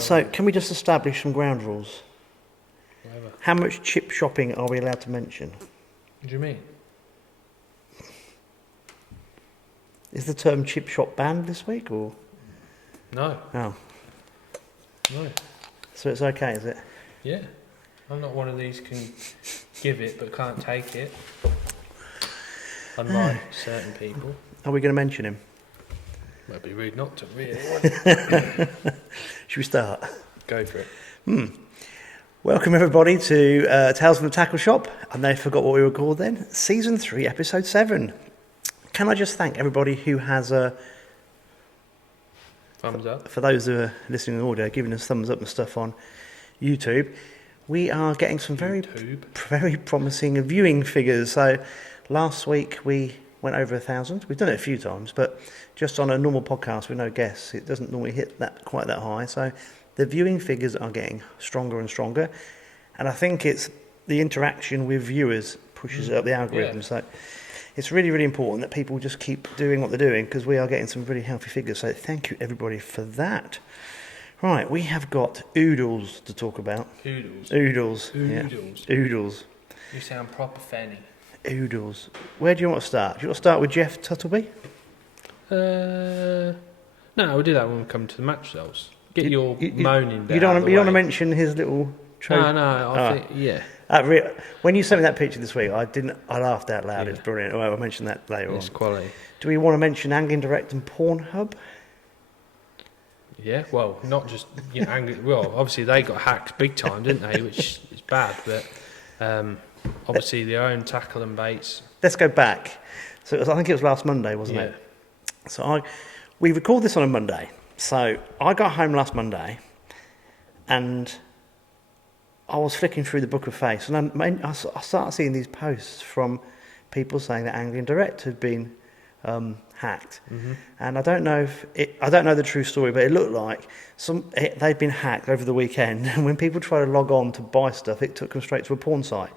So, can we just establish some ground rules? Whatever. How much chip shopping are we allowed to mention? What do you mean? Is the term chip shop banned this week, or? No. Oh. No. So it's okay, is it? Yeah. I'm not one of these can give it but can't take it. Unlike certain people. Are we going to mention him? Might be rude not to, really. Should we start? Go for it. Welcome everybody to Tales from the Tackle Shop. I never forgot what we were called then. Season 3, Episode 7. Can I just thank everybody who has, Thumbs up. for those who are listening to audio, giving us thumbs up and stuff on YouTube. We are getting some very promising viewing figures. So last week we went over 1,000. We've done it a few times, but just on a normal podcast with no guests, it doesn't normally hit quite that high. So the viewing figures are getting stronger and stronger. And I think it's the interaction with viewers pushes it up the algorithm. Yeah. So it's really, really important that people just keep doing what they're doing because we are getting some really healthy figures. So thank you, everybody, for that. Right, we have got oodles to talk about. Oodles. Oodles. Oodles. Yeah. Oodles. You sound proper fanny. Oodles. Where do you want to start? Do you want to start with Jeff Tuttleby? No, we'll do that when we come to the match results. Get your moaning down. You don't want to mention his little trophy? No, I think, yeah. When you sent me that picture this week, I laughed out loud. Yeah. It's brilliant. Well, I'll mention that later on. It's quality. Do we want to mention Angling Direct and Pornhub? Yeah, well, not just well, obviously they got hacked big time, didn't they? Which is bad, but obviously their own tackle and baits. Let's go back. So I think it was last Monday, wasn't it? So we record this on a Monday. So I got home last Monday, and I was flicking through the Book of Face, and I started seeing these posts from people saying that Angling Direct had been hacked, and I don't know the true story, but it looked like they'd been hacked over the weekend. And when people try to log on to buy stuff, it took them straight to a porn site,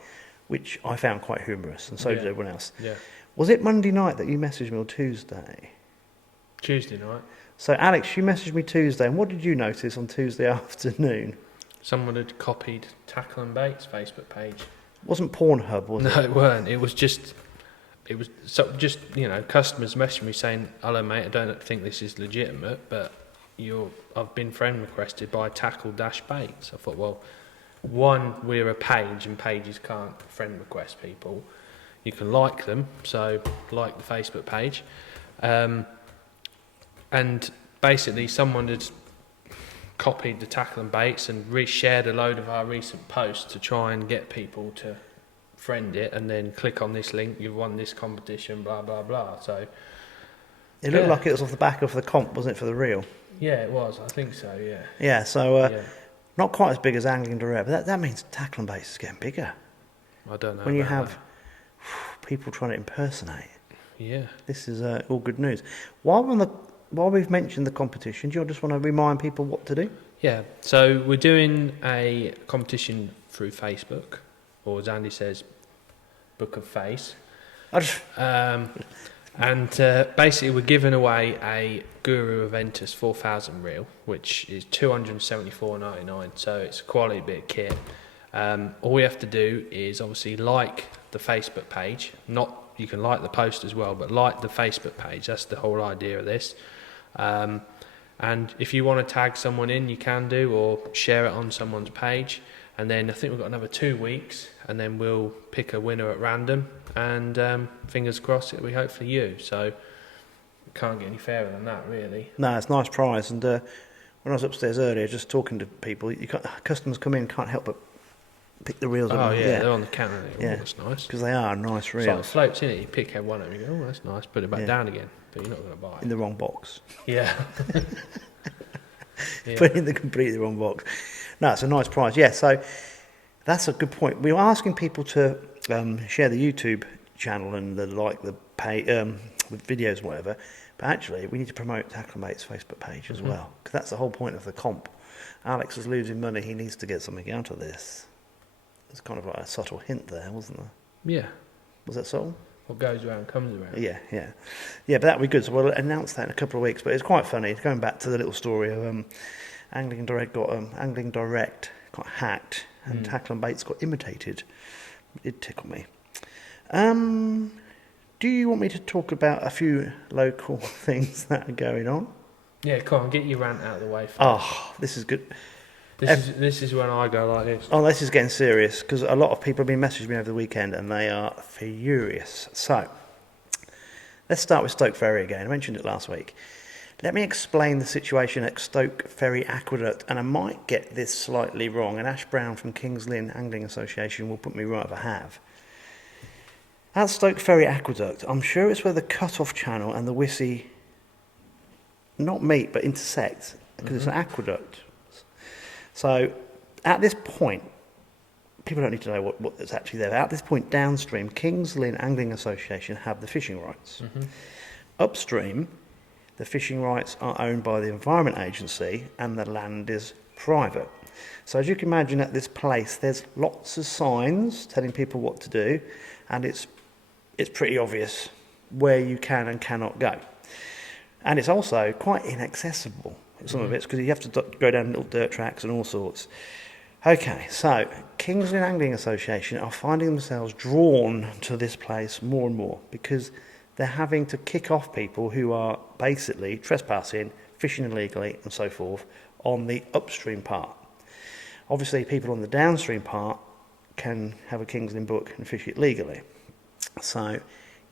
which I found quite humorous, and so did everyone else. Yeah. Was it Monday night that you messaged me, or Tuesday? Tuesday night. So Alex, you messaged me Tuesday, and what did you notice on Tuesday afternoon? Someone had copied Tackle and Bait's Facebook page. It wasn't Pornhub, was it? No, it weren't. It was just customers messaging me saying, "Hello, mate. I don't think this is legitimate, but I've been friend requested by Tackle-Baits." I thought, well, one, we're a page, and pages can't friend request people. You can like them, so like the Facebook page, and basically someone had copied the Tackle and Baits and reshared a load of our recent posts to try and get people to friend it and then click on this link, you've won this competition, blah blah blah. So it looked like it was off the back of the comp, wasn't it, for the reel? Yeah, it was. I think so. So not quite as big as Angling Direct, but that means Tackle and Baits is getting bigger. I don't know when you have people trying to impersonate. Yeah, this is all good news. While we've mentioned the competition, do you just want to remind people what to do? Yeah, so we're doing a competition through Facebook, or as Andy says, Book of Face. And basically we're giving away a Guru Aventus 4000 reel, which is $274.99, so it's a quality bit of kit. All we have to do is obviously like the Facebook page. You can like the post as well, but like the Facebook page. That's the whole idea of this. And if you want to tag someone in, you can do, or share it on someone's page. And then I think we've got another 2 weeks, and then we'll pick a winner at random. And fingers crossed, it'll be hopefully you. So can't get any fairer than that, really. No, it's a nice prize. And when I was upstairs earlier, just talking to people, customers come in, can't help but pick the reels up. Oh yeah, they're on the counter. Yeah, that's nice. Because they are nice reels. It's like it floats in it. You pick one up and you go, oh, that's nice. Put it back down again, but you're not going to buy it. In the wrong box. Yeah. Put it in the completely wrong box. No, it's a nice prize. Yeah, so that's a good point. We were asking people to share the YouTube channel and the videos and whatever, but actually we need to promote Tackle and Bait's Facebook page as well, because that's the whole point of the comp. Alex is losing money. He needs to get something out of this. There's kind of like a subtle hint there, wasn't there? Yeah. Was that subtle? What goes around comes around. Yeah, but that'd be good. So we'll announce that in a couple of weeks. But it's quite funny. It's going back to the little story of Angling Direct got hacked, and Tackle and Baits got imitated. It did tickle me. Do you want me to talk about a few local things that are going on? Yeah, come on, get your rant out of the way first. Oh, this is good. This is when I go like this. Oh, this is getting serious, because a lot of people have been messaging me over the weekend and they are furious. So, let's start with Stoke Ferry again. I mentioned it last week. Let me explain the situation at Stoke Ferry Aqueduct, and I might get this slightly wrong, and Ash Brown from Kings Lynn Angling Association will put me right if I have. At Stoke Ferry Aqueduct, I'm sure it's where the cut-off channel and the Wissey not meet but intersect, because it's an aqueduct. So at this point, people don't need to know what's actually there. At this point downstream, Kings Lynn Angling Association have the fishing rights. Upstream, the fishing rights are owned by the Environment Agency and the land is private. So as you can imagine, at this place, there's lots of signs telling people what to do, and it's pretty obvious where you can and cannot go. And it's also quite inaccessible, some of it's, because you have to go down little dirt tracks and all sorts. Okay, so Kings Lynn Angling Association are finding themselves drawn to this place more and more, because they're having to kick off people who are basically trespassing, fishing illegally and so forth on the upstream part. Obviously, people on the downstream part can have a Kings Lynn book and fish it legally. So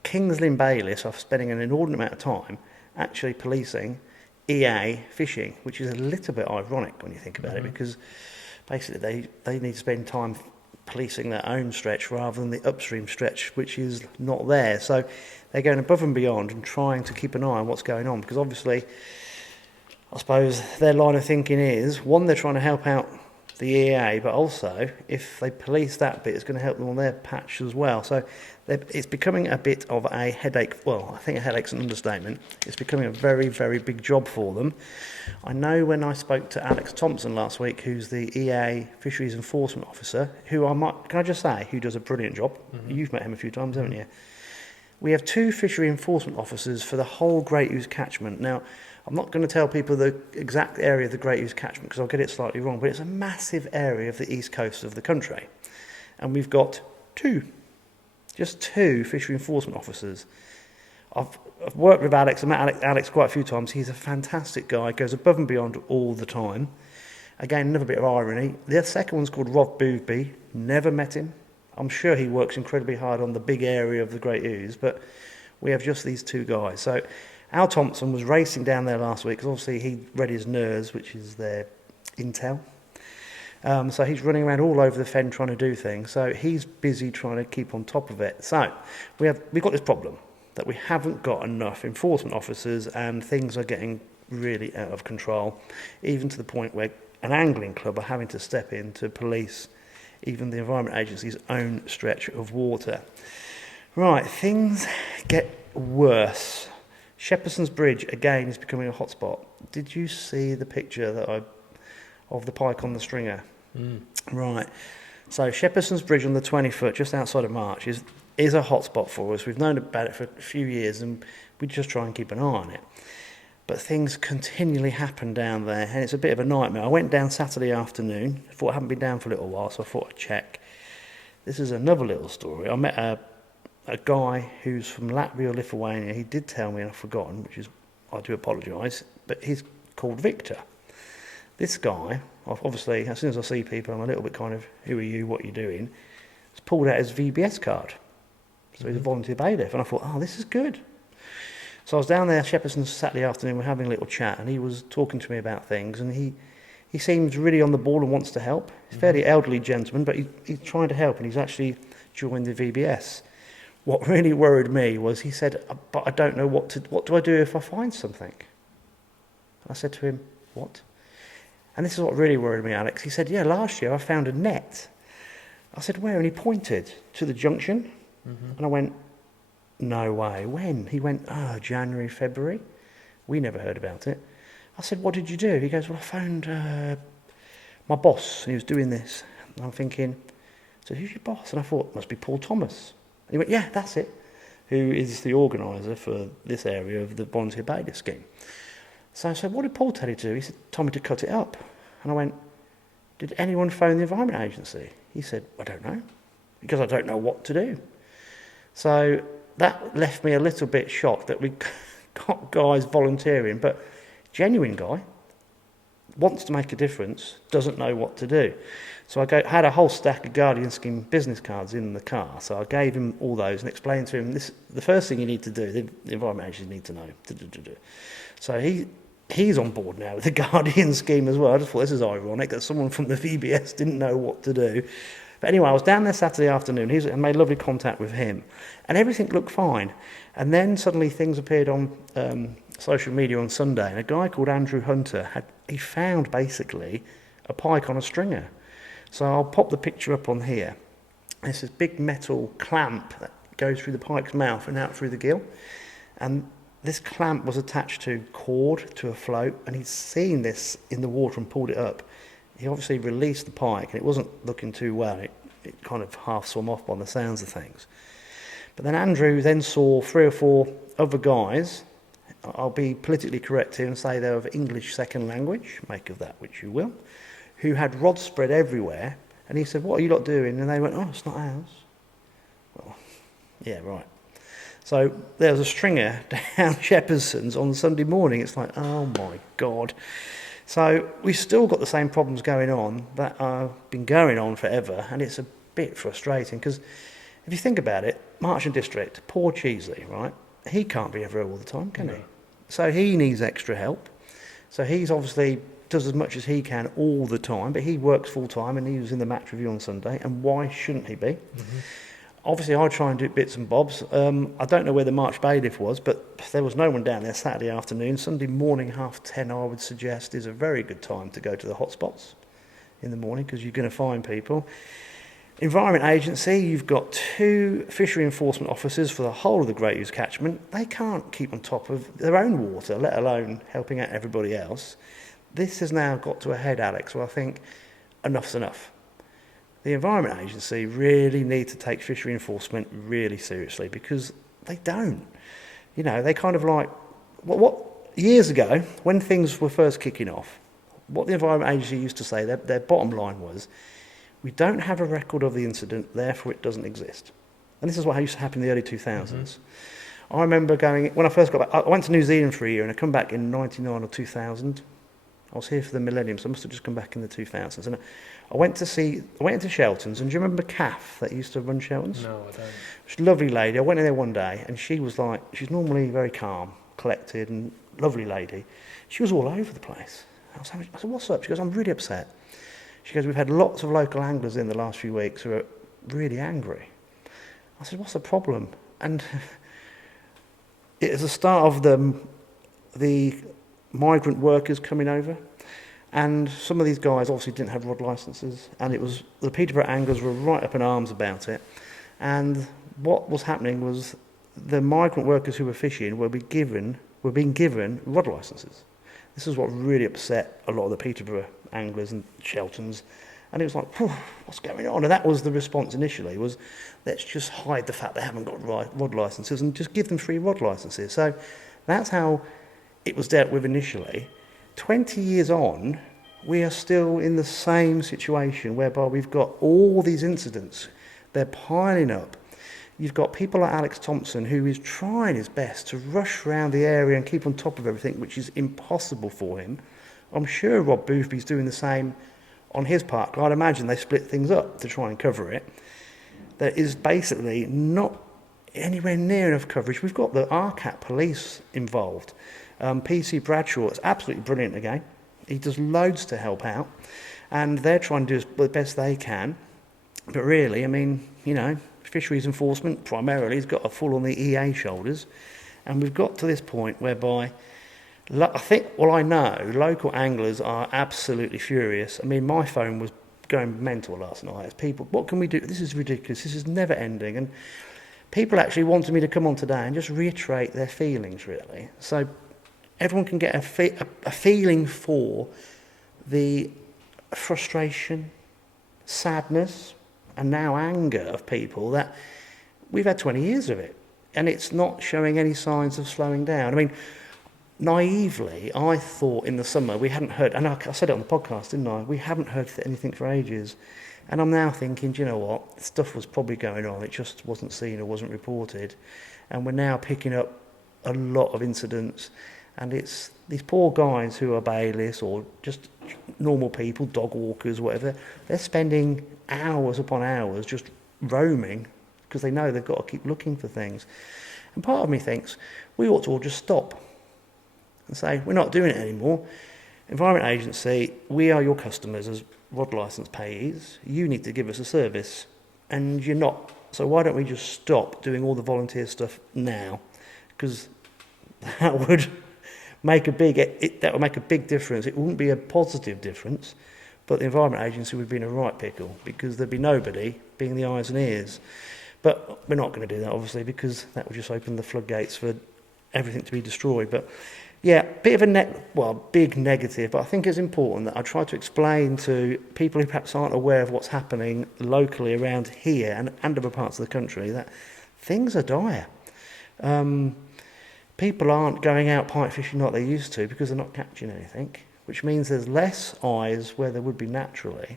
Kings Lynn bailiffs are spending an inordinate amount of time actually policing EA fishing, which is a little bit ironic when you think about it, because basically they need to spend time policing their own stretch rather than the upstream stretch, which is not there. So they're going above and beyond and trying to keep an eye on what's going on, because obviously, I suppose their line of thinking is, one, they're trying to help out the EA, but also if they police that bit, it's going to help them on their patch as well. So it's becoming a bit of a headache. Well, I think a headache's an understatement. It's becoming a very, very big job for them. I know when I spoke to Alex Thompson last week, who's the EA Fisheries Enforcement Officer, who can I just say, who does a brilliant job. You've met him a few times, haven't you? We have 2 fishery enforcement officers for the whole Great Ouse catchment. Now, I'm not going to tell people the exact area of the Great Ouse catchment because I'll get it slightly wrong, but it's a massive area of the east coast of the country. And we've got just two fishery enforcement officers. I've worked with Alex, I met Alex quite a few times. He's a fantastic guy, goes above and beyond all the time. Again, another bit of irony. The second one's called Rob Boothby, never met him. I'm sure he works incredibly hard on the big area of the Great Ouse, but we have just these 2 guys. So Al Thompson was racing down there last week because obviously he read his NERS, which is their intel. So he's running around all over the fen trying to do things. So he's busy trying to keep on top of it. So we've got this problem that we haven't got enough enforcement officers, and things are getting really out of control, even to the point where an angling club are having to step in to police even the Environment Agency's own stretch of water. Right, things get worse. Shepperson's Bridge, again, is becoming a hotspot. Did you see the picture of the pike on the stringer? Right. So Shepperson's Bridge on the 20-foot, just outside of March, is a hotspot for us. We've known about it for a few years, and we just try and keep an eye on it. But things continually happen down there, and it's a bit of a nightmare. I went down Saturday afternoon. I thought I hadn't been down for a little while, so I thought I'd check. This is another little story. I met a guy who's from Latvia or Lithuania. He did tell me, and I've forgotten, I do apologise, but he's called Victor. This guy, obviously, as soon as I see people, I'm a little bit kind of, who are you, what are you doing? He's pulled out his VBS card. So he's a volunteer bailiff, and I thought, this is good. So I was down there Shepperson's Saturday afternoon, we're having a little chat, and he was talking to me about things, and he seems really on the ball and wants to help. He's a fairly elderly gentleman, but he's trying to help, and he's actually joined the VBS. What really worried me was he said, but I don't know what do I do if I find something? I said to him, what? And this is what really worried me, Alex. He said, yeah, last year I found a net. I said, where? And he pointed to the junction, and I went, no way. When? He went, January, February. We never heard about it. I said, what did you do? He goes, well, I found my boss, and he was doing this. And I'm thinking, so who's your boss? And I thought, it must be Paul Thomas. And he went, yeah, that's it, who is the organiser for this area of the volunteer bailiff scheme. So I said, what did Paul tell you to do? He said, told me to cut it up. And I went, did anyone phone the Environment Agency? He said, I don't know, because I don't know what to do. So that left me a little bit shocked that we got guys volunteering, but genuine guy, wants to make a difference, doesn't know what to do. So I had a whole stack of Guardian Scheme business cards in the car. So I gave him all those and explained to him, the first thing you need to do, the Environment Agency need to know. So he's on board now with the Guardian Scheme as well. I just thought this is ironic that someone from the VBS didn't know what to do. But anyway, I was down there Saturday afternoon. I made lovely contact with him. And everything looked fine. And then suddenly things appeared on social media on Sunday. And a guy called Andrew Hunter, he found basically a pike on a stringer. So I'll pop the picture up on here. It's this big metal clamp that goes through the pike's mouth and out through the gill. And this clamp was attached to cord to a float, and he'd seen this in the water and pulled it up. He obviously released the pike, and it wasn't looking too well. It kind of half swam off by the sounds of things. But then Andrew then saw 3 or 4 other guys. I'll be politically correct here and say they were of English second language, make of that which you will, who had rods spread everywhere. And he said, what are you lot doing? And they went, oh, it's not ours. Well, yeah, right. So there was a stringer down Shepperson's on Sunday morning. It's like, oh my God. So we've still got the same problems going on that have been going on forever, and it's a bit frustrating because if you think about it, Marchant District, poor Cheesley, right? He can't be everywhere all the time, can he? So he needs extra help. So he's obviously does as much as he can all the time, but he works full time and he was in the match review on Sunday, and why shouldn't he be? Mm-hmm. Obviously, I try and do bits and bobs. I don't know where the March bailiff was, but there was no one down there Saturday afternoon. Sunday morning, 10:30, I would suggest, is a very good time to go to the hotspots in the morning because you're going to find people. Environment Agency, you've got 2 fishery enforcement officers for the whole of the Great Ouse catchment. They can't keep on top of their own water, let alone helping out everybody else. This has now got to a head, Alex, where I think enough's enough. The Environment Agency really need to take fishery enforcement really seriously because they don't. You know, they kind of like, what years ago, when things were first kicking off, what the Environment Agency used to say, their bottom line was, we don't have a record of the incident, therefore it doesn't exist. And this is what used to happen in the early 2000s. Mm-hmm. I remember when I first got back, I went to New Zealand for a year and I come back in 99 or 2000. I was here for the millennium, so I must have just come back in the 2000s. And I went into Shelton's, and do you remember Kath that used to run Shelton's? No, I don't. She's a lovely lady. I went in there one day, and she was like, she's normally very calm, collected, and lovely lady. She was all over the place. I said, what's up? She goes, I'm really upset. She goes, we've had lots of local anglers in the last few weeks who are really angry. I said, what's the problem? And it was the start of the migrant workers coming over, and some of these guys obviously didn't have rod licenses, and it was the Peterborough anglers were right up in arms about it. And what was happening was the migrant workers who were fishing were being given rod licenses. This is what really upset a lot of the Peterborough anglers and Sheltons, and it was like, what's going on? And that was the response initially, was let's just hide the fact they haven't got rod licenses and just give them free rod licenses. So that's how it was dealt with initially. 20 years on, we are still in the same situation whereby we've got all these incidents. They're piling up. You've got people like Alex Thompson, who is trying his best to rush around the area and keep on top of everything, which is impossible for him. I'm sure Rob Boothby's doing the same on his part. I'd imagine they split things up to try and cover it. There is basically not anywhere near enough coverage. We've got the RCAT police involved. PC Bradshaw is absolutely brilliant again. He does loads to help out, and they're trying to do the best they can. But really, I mean, you know, fisheries enforcement primarily has got a full on the EA shoulders, and we've got to this point whereby I know local anglers are absolutely furious. I mean, my phone was going mental last night as people, what can we do? This is ridiculous. This is never ending. And people actually wanted me to come on today and just reiterate their feelings, really. So everyone can get a feeling for the frustration, sadness, and now anger of people that we've had 20 years of it, and it's not showing any signs of slowing down. I mean, naively, I thought in the summer we hadn't heard, and I said it on the podcast, didn't I? We haven't heard anything for ages. And I'm now thinking, do you know what? Stuff was probably going on. It just wasn't seen or wasn't reported. And we're now picking up a lot of incidents. And it's these poor guys who are bailiffs or just normal people, dog walkers, whatever. They're spending hours upon hours just roaming because they know they've got to keep looking for things. And part of me thinks we ought to all just stop and say, we're not doing it anymore. Environment Agency, we are your customers as rod licence payees. You need to give us a service, and you're not. So why don't we just stop doing all the volunteer stuff now? Because that would make a big difference. It wouldn't be a positive difference, but the Environment Agency would be in a right pickle because there'd be nobody being the eyes and ears. But we're not going to do that, obviously, because that would just open the floodgates for everything to be destroyed. But yeah, bit of a big negative, but I think it's important that I try to explain to people who perhaps aren't aware of what's happening locally around here and other parts of the country that things are dire. People aren't going out pike fishing like they used to because they're not catching anything, which means there's less eyes where there would be naturally,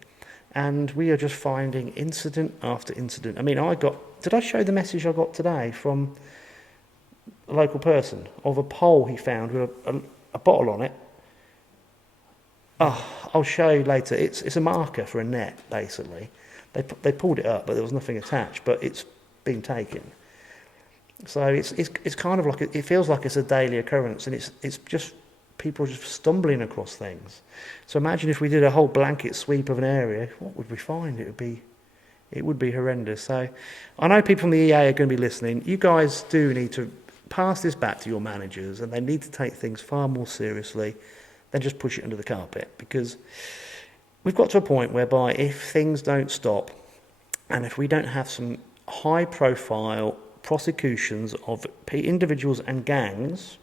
and we are just finding incident after incident. I mean, did I show the message I got today from a local person of a pole he found with a bottle on it? Oh, I'll show you later. It's a marker for a net, basically. They pulled it up, but there was nothing attached, but it's been taken. So it's kind of like it feels like it's a daily occurrence, and it's just people just stumbling across things. So imagine if we did a whole blanket sweep of an area, what would we find? It would be horrendous. So I know people from the EA are going to be listening. You guys do need to pass this back to your managers, and they need to take things far more seriously than just push it under the carpet, because we've got to a point whereby if things don't stop, and if we don't have some high profile prosecutions of individuals and gangs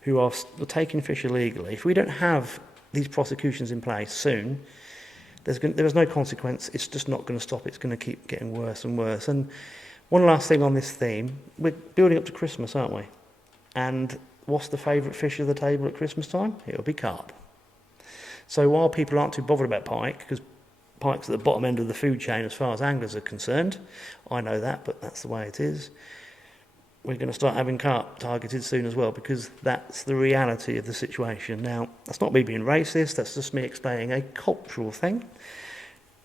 who are taking fish illegally, if we don't have these prosecutions in place soon, there is no consequence. It's just not going to stop. It's going to keep getting worse and worse. And one last thing on this theme, we're building up to Christmas, aren't we? And what's the favourite fish of the table at Christmas time? It'll be carp. So while people aren't too bothered about pike, because pike's at the bottom end of the food chain as far as anglers are concerned, I know that, but that's the way it is. We're going to start having carp targeted soon as well, because that's the reality of the situation. Now, that's not me being racist, that's just me explaining a cultural thing.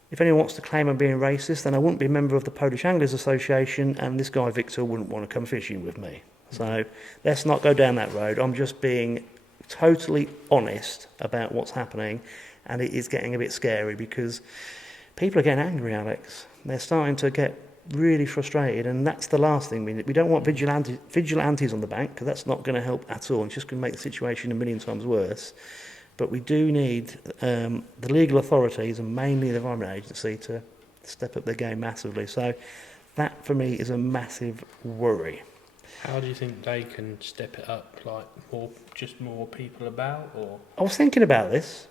If anyone wants to claim I'm being racist, then I wouldn't be a member of the Polish Anglers Association, and this guy Victor wouldn't want to come fishing with me. So let's not go down that road. I'm just being totally honest about what's happening, and it is getting a bit scary because people are getting angry, Alex. They're starting to get really frustrated, and that's the last thing we need. We don't want vigilantes on the bank, because that's not going to help at all. It's just going to make the situation a million times worse. But we do need the legal authorities, and mainly the Environment Agency, to step up their game massively. So that, for me, is a massive worry. How do you think they can step it up? Like more people about, or? I was thinking about this.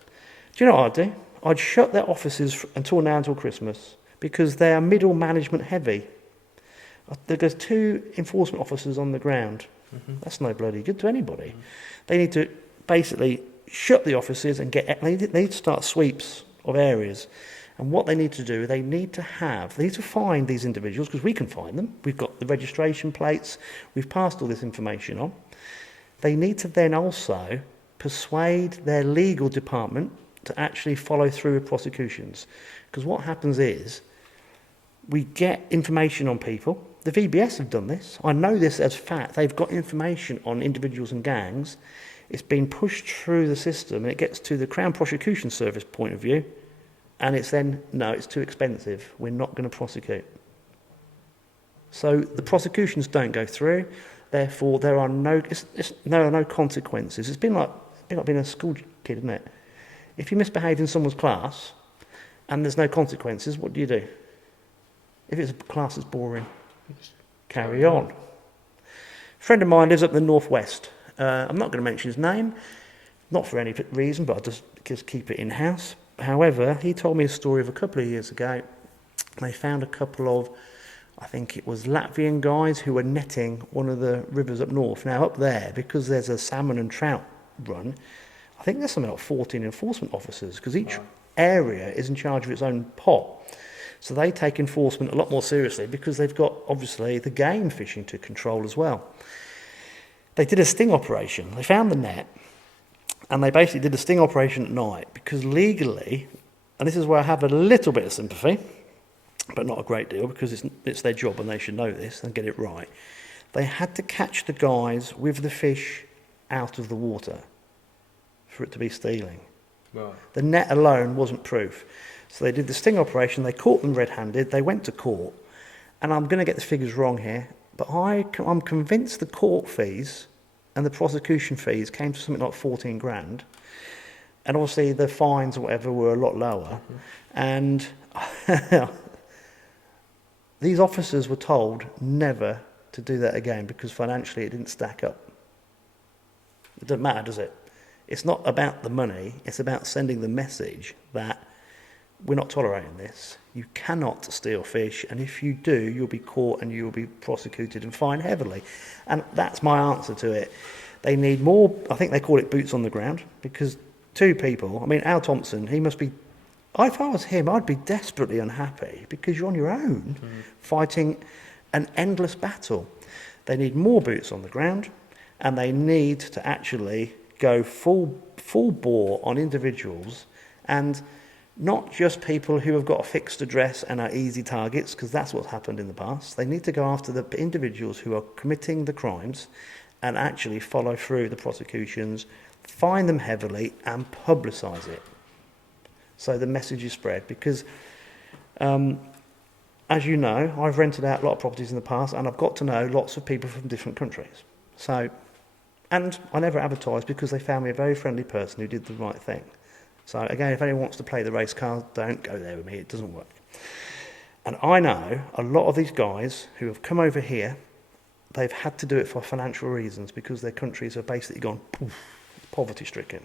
Do you know what I'd do? I'd shut their offices until Christmas, because they are middle management heavy. There's 2 enforcement officers on the ground. Mm-hmm. That's no bloody good to anybody. Mm-hmm. They need to basically shut the offices and they need to start sweeps of areas. And what they need to do, they need to find these individuals, because we can find them. We've got the registration plates. We've passed all this information on. They need to then also persuade their legal department to actually follow through with prosecutions. Because what happens is, we get information on people. The VBS have done this. I know this as fact. They've got information on individuals and gangs. It's been pushed through the system, and it gets to the Crown Prosecution Service point of view, and it's then, no, it's too expensive. We're not going to prosecute. So the prosecutions don't go through. Therefore, there are no consequences. It's been like being a school kid, isn't it? If you misbehave in someone's class and there's no consequences, what do you do? If it's a class that's boring, carry on. A friend of mine lives up in the northwest. I'm not going to mention his name, not for any reason, but I'll just keep it in-house. However, he told me a story of a couple of years ago. They found a couple of I think it was Latvian guys who were netting one of the rivers up north. Now up there, because there's a salmon and trout run, I think there's something like 14 enforcement officers, because each area is in charge of its own pot. So they take enforcement a lot more seriously because they've got, obviously, the game fishing to control as well. They did a sting operation. They found the net, and they basically did a sting operation at night because legally, and this is where I have a little bit of sympathy, but not a great deal because it's their job and they should know this and get it right. They had to catch the guys with the fish out of the water for it to be stealing. Right. The net alone wasn't proof. So they did the sting operation, they caught them red-handed, they went to court, and I'm going to get the figures wrong here, but I'm convinced the court fees and the prosecution fees came to something like 14 grand, and obviously the fines or whatever were a lot lower, and these officers were told never to do that again because financially it didn't stack up. It doesn't matter, does it? It's not about the money, it's about sending the message that we're not tolerating this. You cannot steal fish, and if you do, you'll be caught and you'll be prosecuted and fined heavily. And that's my answer to it. They need more, I think they call it boots on the ground, because two people, I mean, Al Thompson, he must be, if I was him, I'd be desperately unhappy because you're on your own fighting an endless battle. They need more boots on the ground, and they need to actually go full bore on individuals, and not just people who have got a fixed address and are easy targets, because that's what's happened in the past. They need to go after the individuals who are committing the crimes and actually follow through the prosecutions, fine them heavily and publicise it so the message is spread. Because as you know, I've rented out a lot of properties in the past and I've got to know lots of people from different countries. And I never advertised because they found me a very friendly person who did the right thing. So again, if anyone wants to play the race card, don't go there with me, it doesn't work. And I know a lot of these guys who have come over here, they've had to do it for financial reasons because their countries have basically gone poverty-stricken.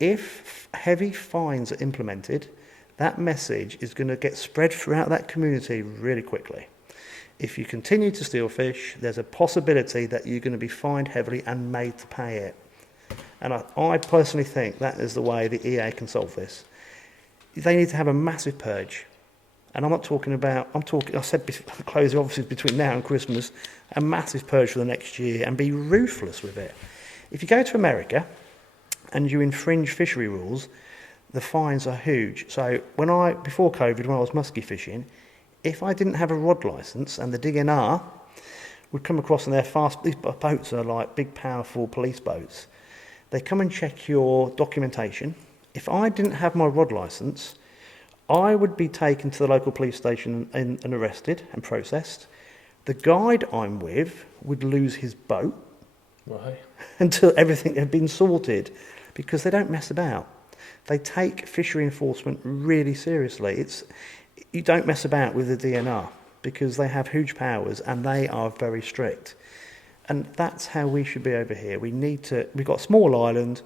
If heavy fines are implemented, that message is going to get spread throughout that community really quickly. If you continue to steal fish, there's a possibility that you're going to be fined heavily and made to pay it. And I personally think that is the way the EA can solve this. They need to have a massive purge. And I said close the offices between now and Christmas, a massive purge for the next year and be ruthless with it. If you go to America and you infringe fishery rules, the fines are huge. So before COVID, when I was muskie fishing, if I didn't have a rod licence and the DNR would come across and these boats are like big, powerful police boats, they come and check your documentation. If I didn't have my rod licence, I would be taken to the local police station and arrested and processed. The guide I'm with would lose his boat until everything had been sorted, because they don't mess about. They take fishery enforcement really seriously. You don't mess about with the DNR because they have huge powers and they are very strict. And that's how we should be over here. We've got a small island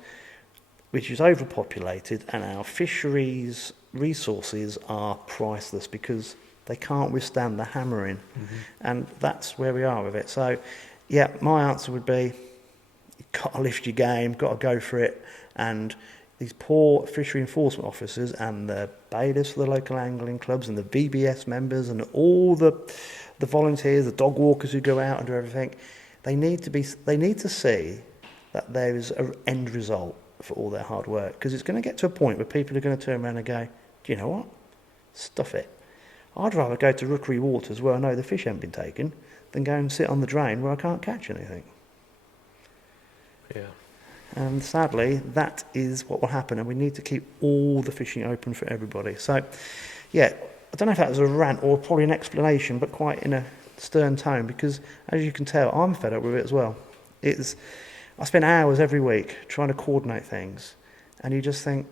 which is overpopulated, and our fisheries resources are priceless because they can't withstand the hammering. And that's where we are with it. So, yeah, my answer would be, you've got to lift your game, got to go for it. And these poor fishery enforcement officers and the bailiffs for the local angling clubs and the VBS members and all the volunteers, the dog walkers who go out and do everything, they need to see that there is an end result for all their hard work, because it's going to get to a point where people are going to turn around and go, do you know what? Stuff it. I'd rather go to rookery waters where I know the fish haven't been taken than go and sit on the drain where I can't catch anything. Yeah. And sadly, that is what will happen, and we need to keep all the fishing open for everybody. So, yeah, I don't know if that was a rant or probably an explanation, but quite in a stern tone, because as you can tell, I'm fed up with it as well. I spend hours every week trying to coordinate things, and you just think,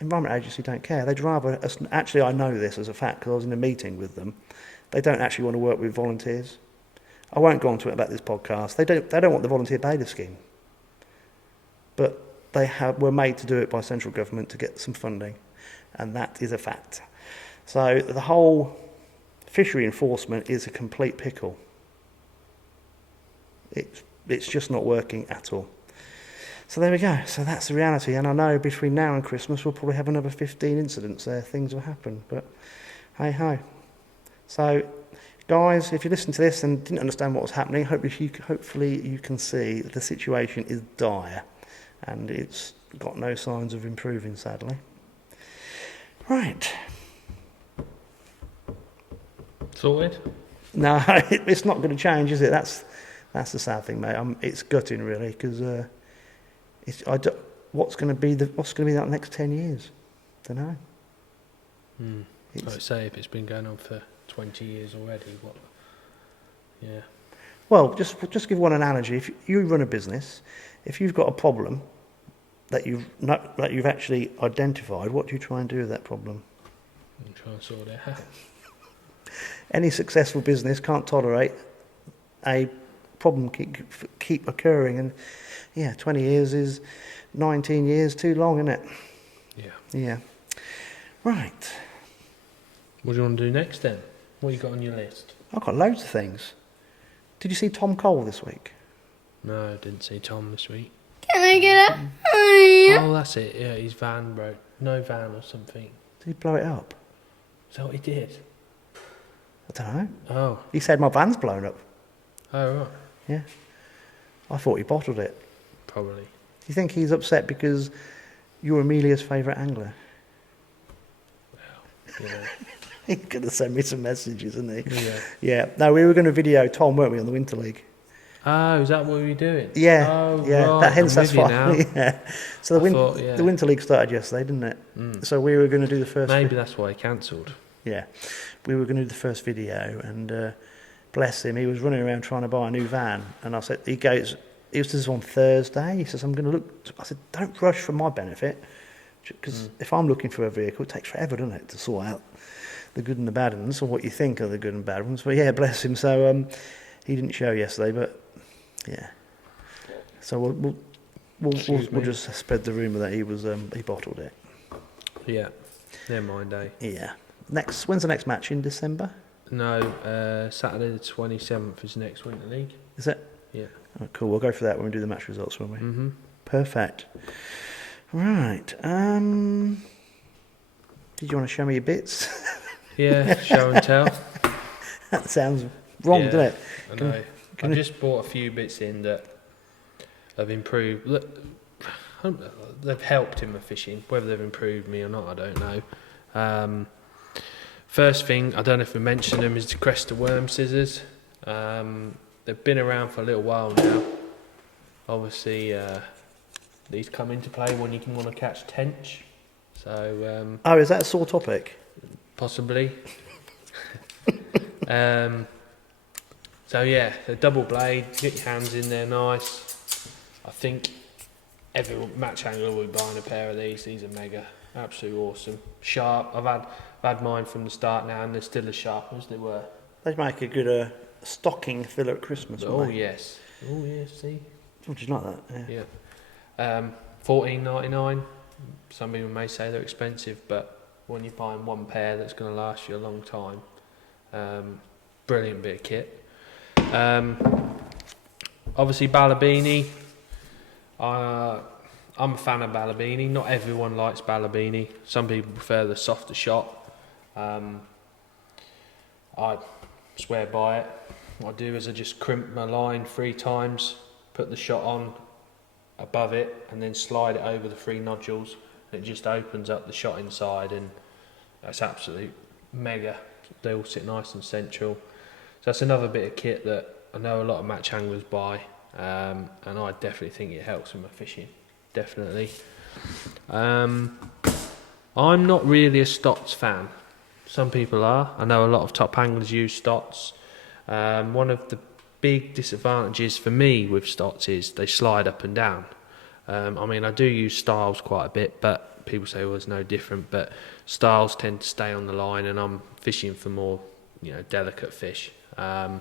Environment Agency don't care. They'd rather us, actually I know this as a fact because I was in a meeting with them, they don't actually want to work with volunteers. I won't go on to it about this podcast. They don't want the volunteer bailiff scheme. But were made to do it by central government to get some funding, and that is a fact. So the whole fishery enforcement is a complete pickle. It's just not working at all. So there we go. So that's the reality. And I know between now and Christmas we'll probably have another 15 incidents there. Things will happen. But hey ho. So guys, if you listen to this and didn't understand what was happening, hopefully you can see the situation is dire. And it's got no signs of improving, sadly. Right. Sorted? No, it's not going to change, is it? That's the sad thing, mate. It's gutting, really, because what's going to be that next 10 years? Don't know. Like I say, if it's been going on for 20 years already, what? Yeah. Well, just give one analogy. If you run a business, if you've got a problem that you've actually identified, what do you try and do with that problem? And try and sort it out. Any successful business can't tolerate a problem keep occurring, and 20 years is 19 years too long, isn't it? Yeah. Right. What do you want to do next then? What you got on your list? I've got loads of things. Did you see Tom Cole this week? No, I didn't see Tom this week. Can I get up? Oh, that's it. Yeah, his van broke. No van or something. Did he blow it up? Is that what he did? I don't know. Oh. He said my van's blown up. Oh, right. Yeah. I thought he bottled it. Probably. Do you think he's upset because you're Amelia's favourite angler? Well, you know. He's going to send me some messages, isn't he? Yeah. Yeah. No, we were going to video Tom, weren't we, on the Winter League? Oh, is that what we were doing? Yeah. Oh, yeah. right. That's I'm with fine. you now. Yeah. So Yeah. the Winter League started yesterday, didn't it? So we were going to do the first. Maybe that's why he cancelled. Yeah. We were going to do the first video, and bless him, he was running around trying to buy a new van, and I said, he was this on Thursday. He says, I'm going to look. I said, don't rush for my benefit, because if I'm looking for a vehicle, it takes forever, doesn't it, to sort out the good and the bad ones, or what you think are the good and bad ones. But yeah, bless him. So he didn't show yesterday, but yeah. So we'll just spread the rumour that he bottled it. Yeah. Never mind, eh? Yeah. When's the next match, in December? No, Saturday the 27th is next Winter League. Is it? Yeah. Oh, cool. We'll go for that when we do the match results, won't we? Mm-hmm. Perfect. Right. Did you want to show me your bits? Yeah, show and tell. That sounds wrong, doesn't it? I know. I just brought a few bits in that have improved. Look, they've helped in my fishing. Whether they've improved me or not, I don't know. First thing, I don't know if we mentioned them, is the Crested worm scissors. They've been around for a little while now. Obviously, these come into play when you want to catch tench. So. Is that a sore topic? Possibly. So yeah, they're double blade. Get your hands in there, nice. I think every match angler will be buying a pair of these. These are mega, absolutely awesome. Sharp. I've had mine from the start now, and they're still as sharp as they were. They make a good stocking filler at Christmas. Oh yes. Oh yes. See. Would you like that? Yeah. $14.99. Some people may say they're expensive, but when you're buying one pair that's going to last you a long time, brilliant bit of kit. Obviously Balabini. I'm a fan of Balabini. Not everyone likes Balabini. Some people prefer the softer shot. I swear by it. What I do is I just crimp my line 3 times, put the shot on above it, and then slide it over the 3 nodules. It just opens up the shot inside, and that's absolute mega. They all sit nice and central. So that's another bit of kit that I know a lot of match anglers buy, and I definitely think it helps with my fishing. Definitely. I'm not really a Stotts fan. Some people are. I know a lot of top anglers use Stotts. One of the big disadvantages for me with Stotts is they slide up and down. I mean, I do use Styles quite a bit, but people say, well, it's no different. But Styles tend to stay on the line, and I'm fishing for more, delicate fish. The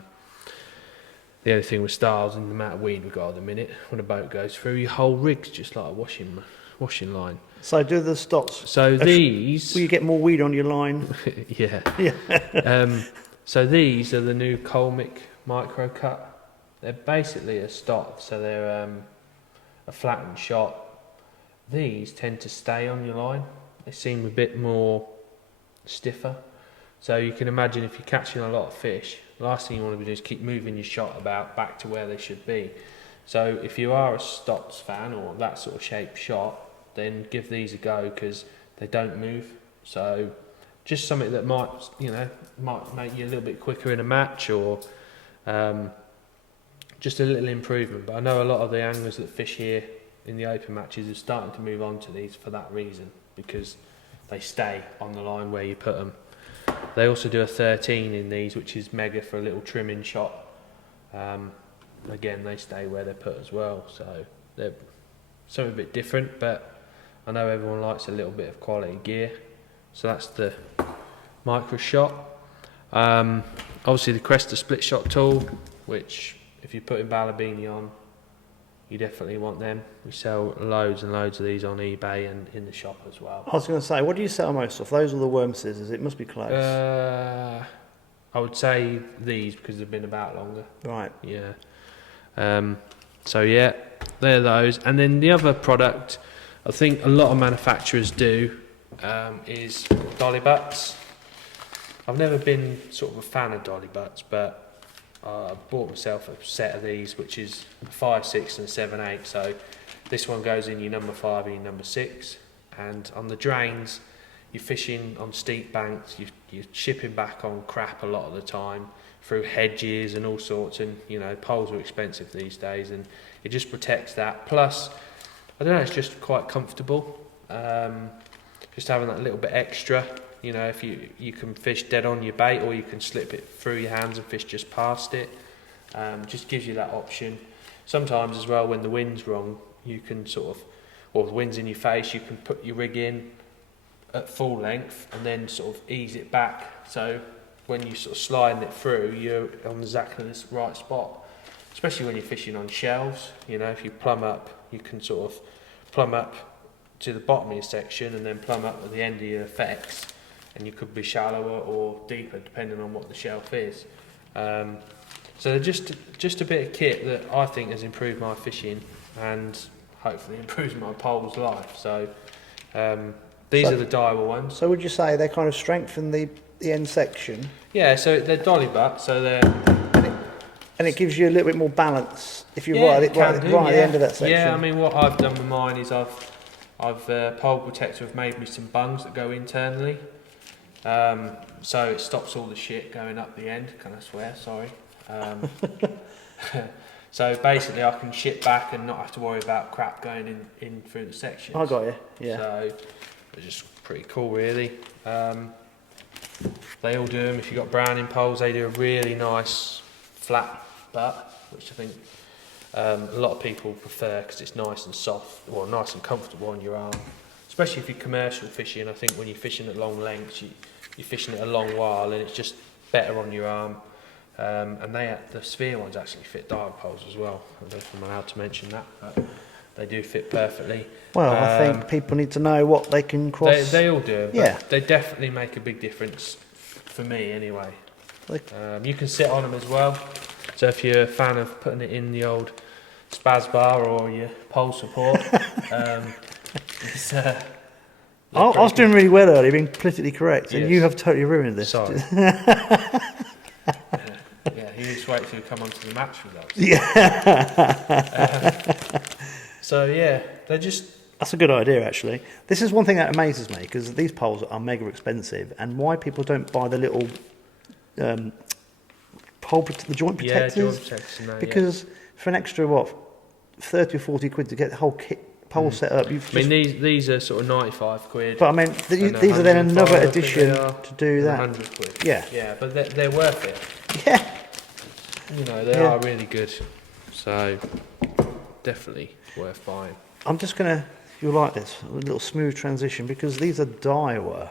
only thing with Styles, and the amount of weed we've got at the minute, when a boat goes through, your whole rig's just like a washing line. So do the Stotts. So these... Will you get more weed on your line? Yeah. Yeah. So these are the new Colmic Micro Cut. They're basically a stock, so they're a flattened shot. These tend to stay on your line. They seem a bit more stiffer. So you can imagine if you're catching a lot of fish, the last thing you want to do is keep moving your shot about back to where they should be. So if you are a Stotts fan or that sort of shaped shot, then give these a go because they don't move. So just something that might make you a little bit quicker in a match, or just a little improvement. But I know a lot of the anglers that fish here in the open matches are starting to move on to these for that reason, because they stay on the line where you put them. They also do a 13 in these, which is mega for a little trimming shot. Again, they stay where they're put as well, so they're something a bit different, but I know everyone likes a little bit of quality gear. So that's the micro shot. Obviously the Crested split shot tool, which if you're putting Balabini on, you definitely want them. We sell loads and loads of these on eBay and in the shop as well. I was going to say, what do you sell most of? Those or the worm scissors? It must be close. I would say these because they've been about longer. Right. Yeah. So yeah, they're those. And then the other product I think a lot of manufacturers do is dolly butts. I've never been sort of a fan of dolly butts, but I bought myself a set of these, which is 5, 6 and 7, 8. So this one goes in your number 5 and your number 6. And on the drains, you're fishing on steep banks, you're shipping back on crap a lot of the time, through hedges and all sorts, and poles are expensive these days, and it just protects that. Plus, I don't know, it's just quite comfortable, just having that little bit extra. If you can fish dead on your bait, or you can slip it through your hands and fish just past it. Just gives you that option. Sometimes as well, when the wind's wrong, you can or the wind's in your face, you can put your rig in at full length and then sort of ease it back. So when you're sort of sliding it through, you're on exactly this right spot. Especially when you're fishing on shelves, if you plumb up, you can sort of plumb up to the bottom of your section and then plumb up at the end of your effects. And you could be shallower or deeper depending on what the shelf is. So just a bit of kit that I think has improved my fishing and hopefully improves my pole's life. So these are the Daiwa ones. So would you say they kind of strengthen the end section? Yeah, so they're dolly butt, so they're... And it gives you a little bit more balance if you're right at the end of that section. Yeah, I mean what I've done with mine is I've pole protector have made me some bungs that go internally. So it stops all the shit going up the end. Can I swear? Sorry. So basically I can ship back and not have to worry about crap going in through the sections. I got you, yeah. So it's just pretty cool really. They all do them. If you've got browning poles, they do a really nice flat butt, which I think a lot of people prefer because it's nice and soft, or nice and comfortable on your arm. Especially if you're commercial fishing. I think when you're fishing at long lengths, you're fishing it a long while and it's just better on your arm. And the sphere ones actually fit dive poles as well. I don't know if I'm allowed to mention that, but they do fit perfectly. Well, I think people need to know what they can cross. They all do, but yeah. They definitely make a big difference for me anyway. You can sit on them as well. So if you're a fan of putting it in the old spaz bar or your pole support, it's... I was doing really well earlier, being politically correct, and you have totally ruined this. Sorry. You just wait till you come onto the match results. So yeah, they're just... That's a good idea, actually. This is one thing that amazes me, because these poles are mega expensive, and why people don't buy the little the joint protectors. Yeah, joint protectors. No, because for an extra 30 or 40 quid to get the whole pole set up. These are sort of 95 quid. But I mean, these are then another addition to do that. 100 quid. Yeah. Yeah, but they're worth it. Yeah. They are really good. So definitely worth buying. I'm just gonna. You'll like this, a little smooth transition, because these are Daiwa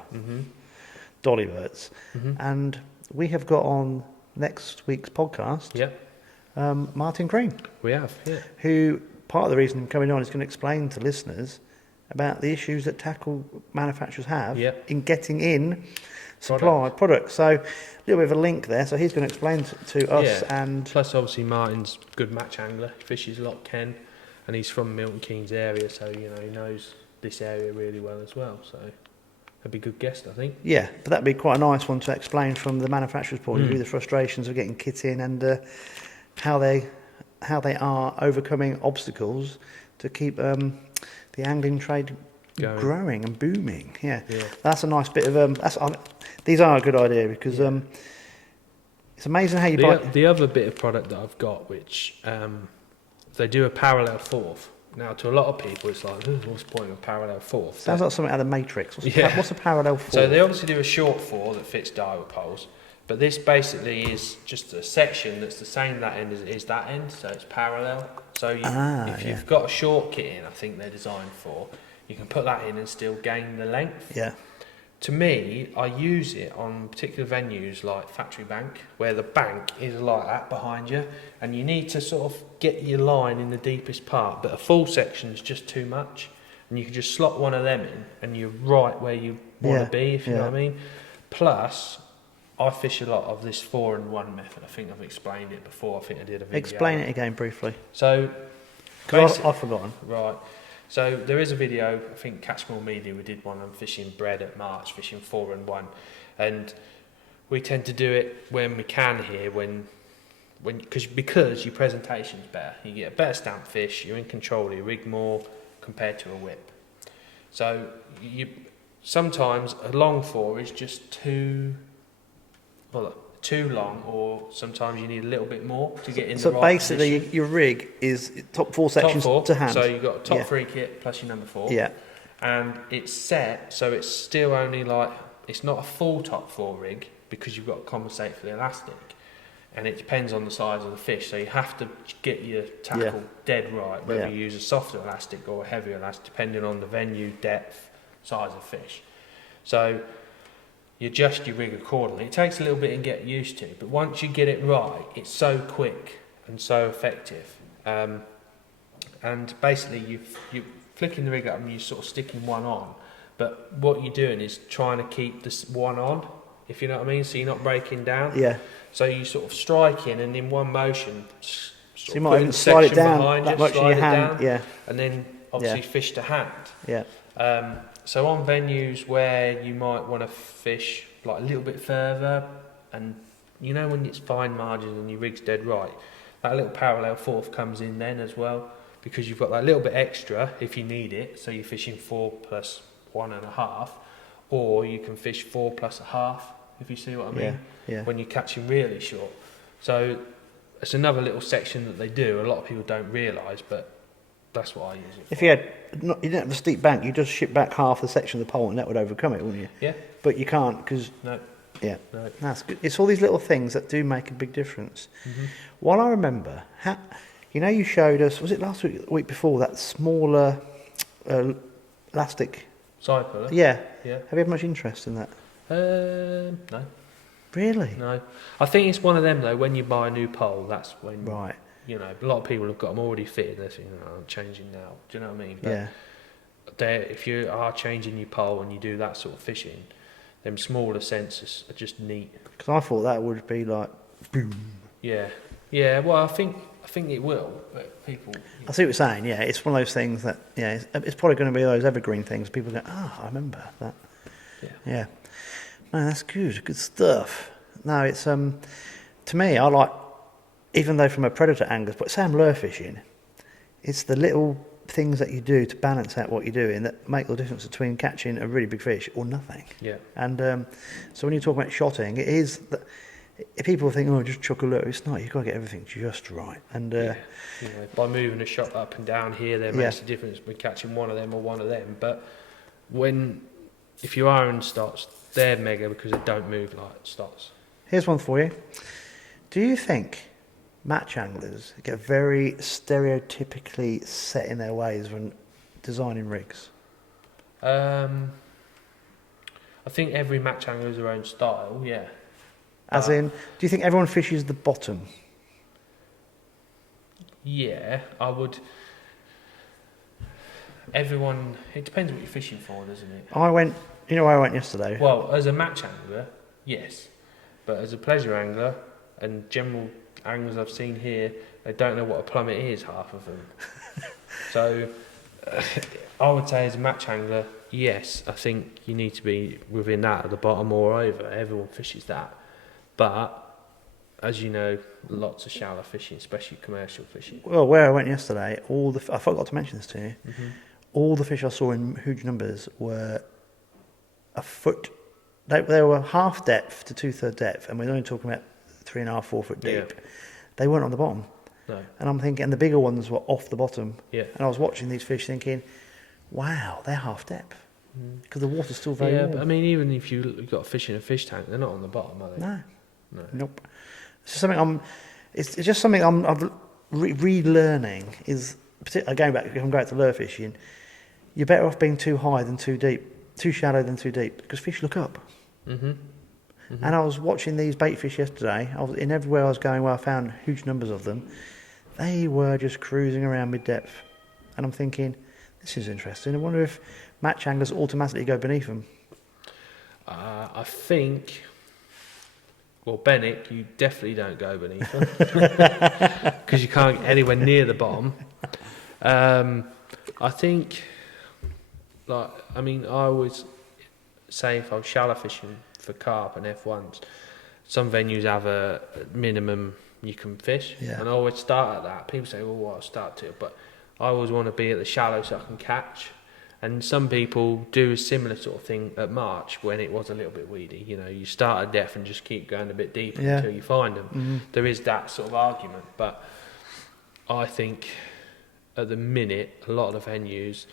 dolly birds, and we have got on next week's podcast. Martin Green. We have, yeah. Who part of the reason coming on is going to explain to listeners about the issues that tackle manufacturers have Yep. in getting in supply products. So a little bit of a link there. So he's going to explain to us. Yeah. And Plus, obviously, Martin's a good match angler. He fishes a lot, Ken, and he's from Milton Keynes area, so he knows this area really well as well. So that'd be a good guest, I think. yeah, but that'd be quite a nice one to explain from the manufacturer's point of view, the frustrations of getting kit in and how they are overcoming obstacles to keep the angling trade growing and booming. Yeah, that's a nice bit of these are a good idea because it's amazing how you buy. The other bit of product that I've got, which they do a parallel fourth. Now, to a lot of people, it's like, what's the point of a parallel fourth? Sounds like something out of the Matrix. What's a parallel fourth? So they obviously do a short four that fits dial poles, but this basically is just a section that's the same that end as it is that end, so it's parallel. So if you've got a short kit in, I think they're designed for, you can put that in and still gain the length. Yeah. To me, I use it on particular venues like Factory Bank, where the bank is like that behind you, and you need to sort of get your line in the deepest part, but a full section is just too much, and you can just slot one of them in, and you're right where you want to be, if you know what I mean. Plus, I fish a lot of this 4-in-1 method. I think I've explained it before. I think I did a video. Explain it again briefly. So, because I've forgotten. Right. So there is a video, I think Catchmore Media, we did one on fishing bread at March, fishing 4-in-1, and we tend to do it when we can here, because your presentation's better. You get a better stamp fish, you're in control of your rig more compared to a whip. So sometimes a long 4 is just too long, or sometimes you need a little bit more to get in the right position. So basically your rig is top 4 sections to hand. So you've got a top 3 kit plus your number 4. Yeah. And it's set so it's still only it's not a full top 4 rig because you've got to compensate for the elastic. And it depends on the size of the fish. So you have to get your tackle dead right, whether you use a softer elastic or a heavier elastic, depending on the venue, depth, size of fish. So you adjust your rig accordingly. It takes a little bit to get used to, but once you get it right, it's so quick and so effective. And basically, you're flicking the rig up and you're sort of sticking one on, but what you're doing is trying to keep this one on, if you know what I mean, so you're not breaking down. Yeah. So you sort of strike in, and in one motion, so you might even slide it down that much in your hand, and then obviously fish to hand. Yeah. So on venues where you might want to fish like a little bit further, and when it's fine margins and your rig's dead right, that little parallel fourth comes in then as well, because you've got that little bit extra if you need it. So you're fishing 4 plus 1.5, or you can fish 4 plus a half, if you see what I mean. When you're catching really short. So it's another little section that they do. A lot of people don't realise, but that's what I use it for. If you didn't have a steep bank, you just ship back half the section of the pole and that would overcome it, wouldn't you? Yeah. But you can't because... No. Yeah. No. That's good. It's all these little things that do make a big difference. Mm-hmm. While I remember, you showed us, was it last week or the week before, that smaller elastic... Side puller? Yeah. Yeah. Have you had much interest in that? No. Really? No. I think it's one of them, though, when you buy a new pole, that's when... Right. A lot of people have got them already fitted. They're saying, I'm changing now. Do you know what I mean? But if you are changing your pole and you do that sort of fishing, them smaller sensors are just neat. Because I thought that would be like boom. Yeah. Yeah. Well, I think it will. But people. I see what you're saying. Yeah, it's one of those things that it's probably going to be those evergreen things. People go, I remember that. Yeah. Yeah. No, that's good. Good stuff. No, it's to me, I like. Even though from a predator angle, but say I'm lure fishing, it's the little things that you do to balance out what you're doing that make the difference between catching a really big fish or nothing. Yeah. And so when you talk about shotting, it is that if people think, just chuck a lure, it's not. You've got to get everything just right. And by moving a shot up and down here, there makes a difference between catching one of them or one of them. But if you are in stots, they're mega because they don't move like stots. Here's one for you. Do you think match anglers get very stereotypically set in their ways when designing rigs? I think every match angler has their own style, yeah. As in, do you think everyone fishes the bottom? Yeah, I would. everyone, it depends what you're fishing for, doesn't it? You know where I went yesterday? Well, as a match angler, yes. But as a pleasure angler, and general anglers I've seen here, they don't know what a plummet is, half of them. So, I would say as a match angler, yes, I think you need to be within that at the bottom or over. Everyone fishes that. But, as you know, lots of shallow fishing, especially commercial fishing. Well, where I went yesterday, I forgot to mention this to you. Mm-hmm. All the fish I saw in huge numbers were a foot. They were half depth to 2/3 depth, and we're only talking about 3.5, 4 foot deep. Yeah. They weren't on the bottom. No. And I'm thinking, and the bigger ones were off the bottom. Yeah. And I was watching these fish thinking, wow, they're half depth. Because the water's still very warm. But I mean, even if you've got a fish in a fish tank, they're not on the bottom, are they? No. No. Nope. It's just something it's just something I'm relearning is, going back to lure fishing, you're better off being too high than too deep, too shallow than too deep, because fish look up. Mm-hmm. Mm-hmm. And I was watching these bait fish yesterday. I was in everywhere I was going where I found huge numbers of them. They were just cruising around mid-depth. And I'm thinking, this is interesting. I wonder if match anglers automatically go beneath them. I think, well, Benwick, you definitely don't go beneath them because you can't get anywhere near the bottom. I think, I always say if I was shallow fishing for carp and F1s, some venues have a minimum you can fish, and I always start at that. People say, well, what I'll start to, but I always want to be at the shallow so I can catch. And some people do a similar sort of thing at March when it was a little bit weedy. You know, you start at depth and just keep going a bit deeper until you find them. Mm-hmm. There is that sort of argument, but I think at the minute, a lot of the venues,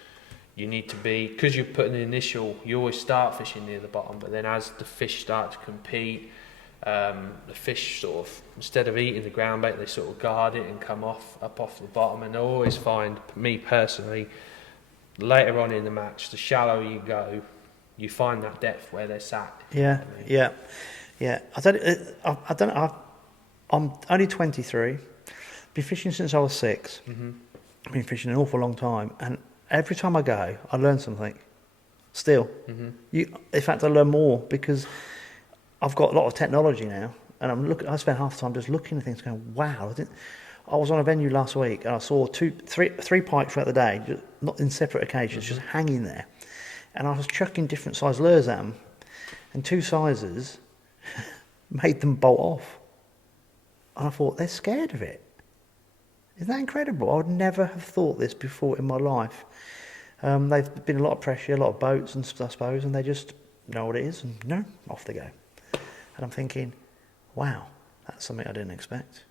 you need to be, because you're putting an initial, you always start fishing near the bottom, but then as the fish start to compete, the fish sort of, instead of eating the ground bait, they sort of guard it and come up off the bottom. And I always find, me personally, later on in the match, the shallower you go, you find that depth where they're sat. Yeah. I don't know. I'm only 23. Been fishing since I was 6. Mm-hmm. I've been fishing an awful long time, and every time I go, I learn something. Still, in fact, I learn more because I've got a lot of technology now, and I spend half the time just looking at things, going, "Wow!" I was on a venue last week, and I saw three pike throughout the day, just, not in separate occasions, just hanging there, and I was chucking different size lures at them, and 2 sizes made them bolt off, and I thought they're scared of it. Isn't that incredible? I would never have thought this before in my life. They've been a lot of pressure, a lot of boats and stuff, I suppose, and they just know what it is, and off they go. And I'm thinking, wow, that's something I didn't expect.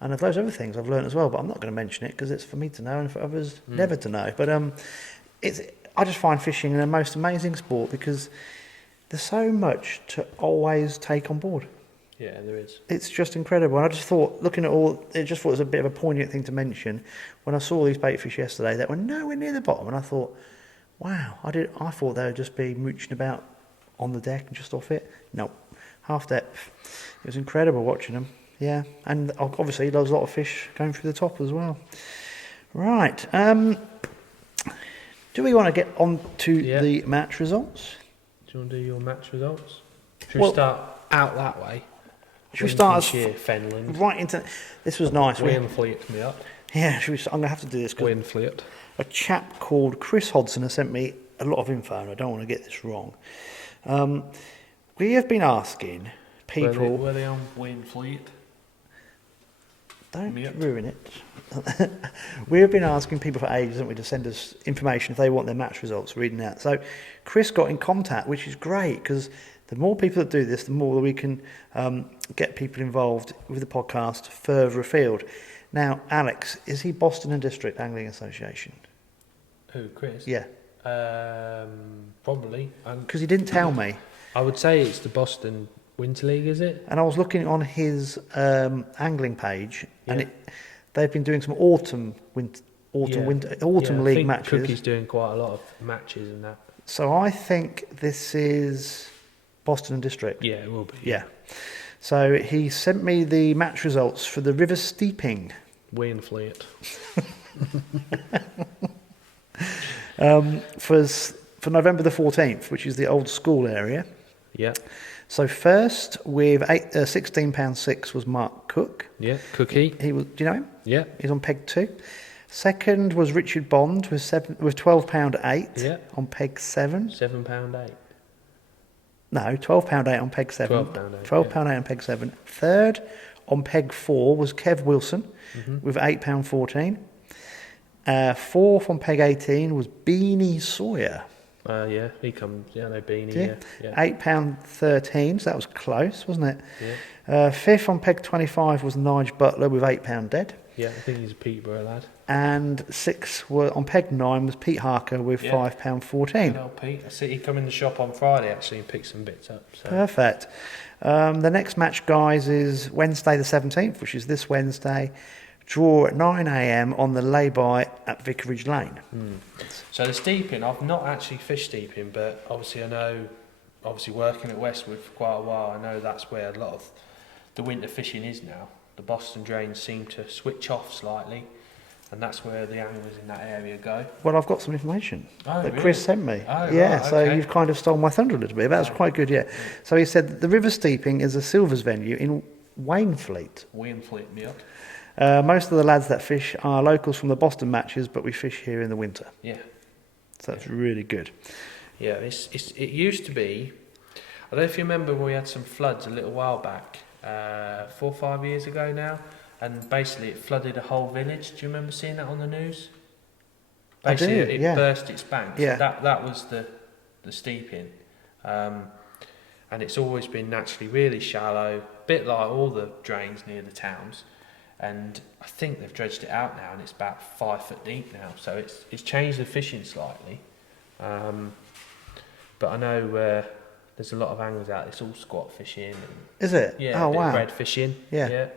And of those other things I've learned as well, but I'm not going to mention it because it's for me to know and for others never to know. But I just find fishing the most amazing sport because there's so much to always take on board. Yeah, there is. It's just incredible. And I just thought, looking at it just thought it was a bit of a poignant thing to mention when I saw these bait fish yesterday that were nowhere near the bottom, and I thought, wow, I thought they would just be mooching about on the deck and just off it. No, half depth. It was incredible watching them. Yeah, and obviously there's a lot of fish going through the top as well. Right. Do we want to get on to the match results? Do you want to do your match results? Should we start out that way? Should we start as Fenland? Right into... This was nice. Wind flipped me up. Yeah, I'm going to have to do this. Wind flipped. A chap called Chris Hodson has sent me a lot of info, and I don't want to get this wrong. We have been asking people... Were they on wind fleet? Don't ruin it. We have been asking people for ages, haven't we, to send us information if they want their match results reading out. So Chris got in contact, which is great, because the more people that do this, the more we can get people involved with the podcast further afield. Now, Alex, is he Boston and District Angling Association? Who, Chris? Yeah. Probably. Because he didn't tell me. I would say it's the Boston Winter League, is it? And I was looking on his angling page, and they've been doing some autumn league matches. Cookie's doing quite a lot of matches and that. So I think this is Boston and District. Yeah, it will be. Yeah. So he sent me the match results for the river steeping. Wind fleet. For November the 14th, which is the old school area. Yeah. So first with £16.6 was Mark Cook. Yeah. Cookie. He was. Do you know him? Yeah. He's on peg 2. Second was Richard Bond with £12.8 Yeah. on peg 7. £7.8. No, £12.8 on peg 7. £12.8. £12.8 on peg 7. Third on peg 4 was Kev Wilson with £8.14. Fourth on peg 18 was Beanie Sawyer. Yeah, he comes. Yeah, no Beanie. Yeah. Yeah. £8.13, so that was close, wasn't it? Yeah. Fifth on peg 25 was Nige Butler with £8 dead. Yeah, I think he's a Peterborough lad. And sixth on peg 9 was Pete Harker with £5.14. Good old Pete. I see he come in the shop on Friday actually and picked some bits up. So. Perfect. The next match, guys, is Wednesday the 17th, which is this Wednesday. Draw at 9 a.m. on the lay-by at Vicarage Lane. So the steeping, I've not actually fished steeping, but obviously I know, working at Westwood for quite a while, I know that's where a lot of the winter fishing is now. The Boston drains seem to switch off slightly, and that's where the anglers in that area go. Well, I've got some information that really? Chris sent me. Oh, yeah, right, so okay. you've kind of stole my thunder a little bit. That was quite good, yeah. So he said the River Steeping is a Silvers venue in Wainfleet. Wainfleet, me up. Most of the lads that fish are locals from the Boston matches, but we fish here in the winter. Yeah. So that's really good. Yeah, it used to be, I don't know if you remember when we had some floods a little while back, 4 or 5 years ago now, and basically it flooded a whole village. Do you remember seeing that on the news? Basically, I do, it burst its banks. Yeah. That was the steeping. And it's always been naturally really shallow, a bit like all the drains near the towns. And I think they've dredged it out now, and it's about 5 foot deep now. So it's changed the fishing slightly. But I know there's a lot of anglers out there. It's all squat fishing. And, Is it? yeah, Oh, a bit wow. of red fishing. Yeah.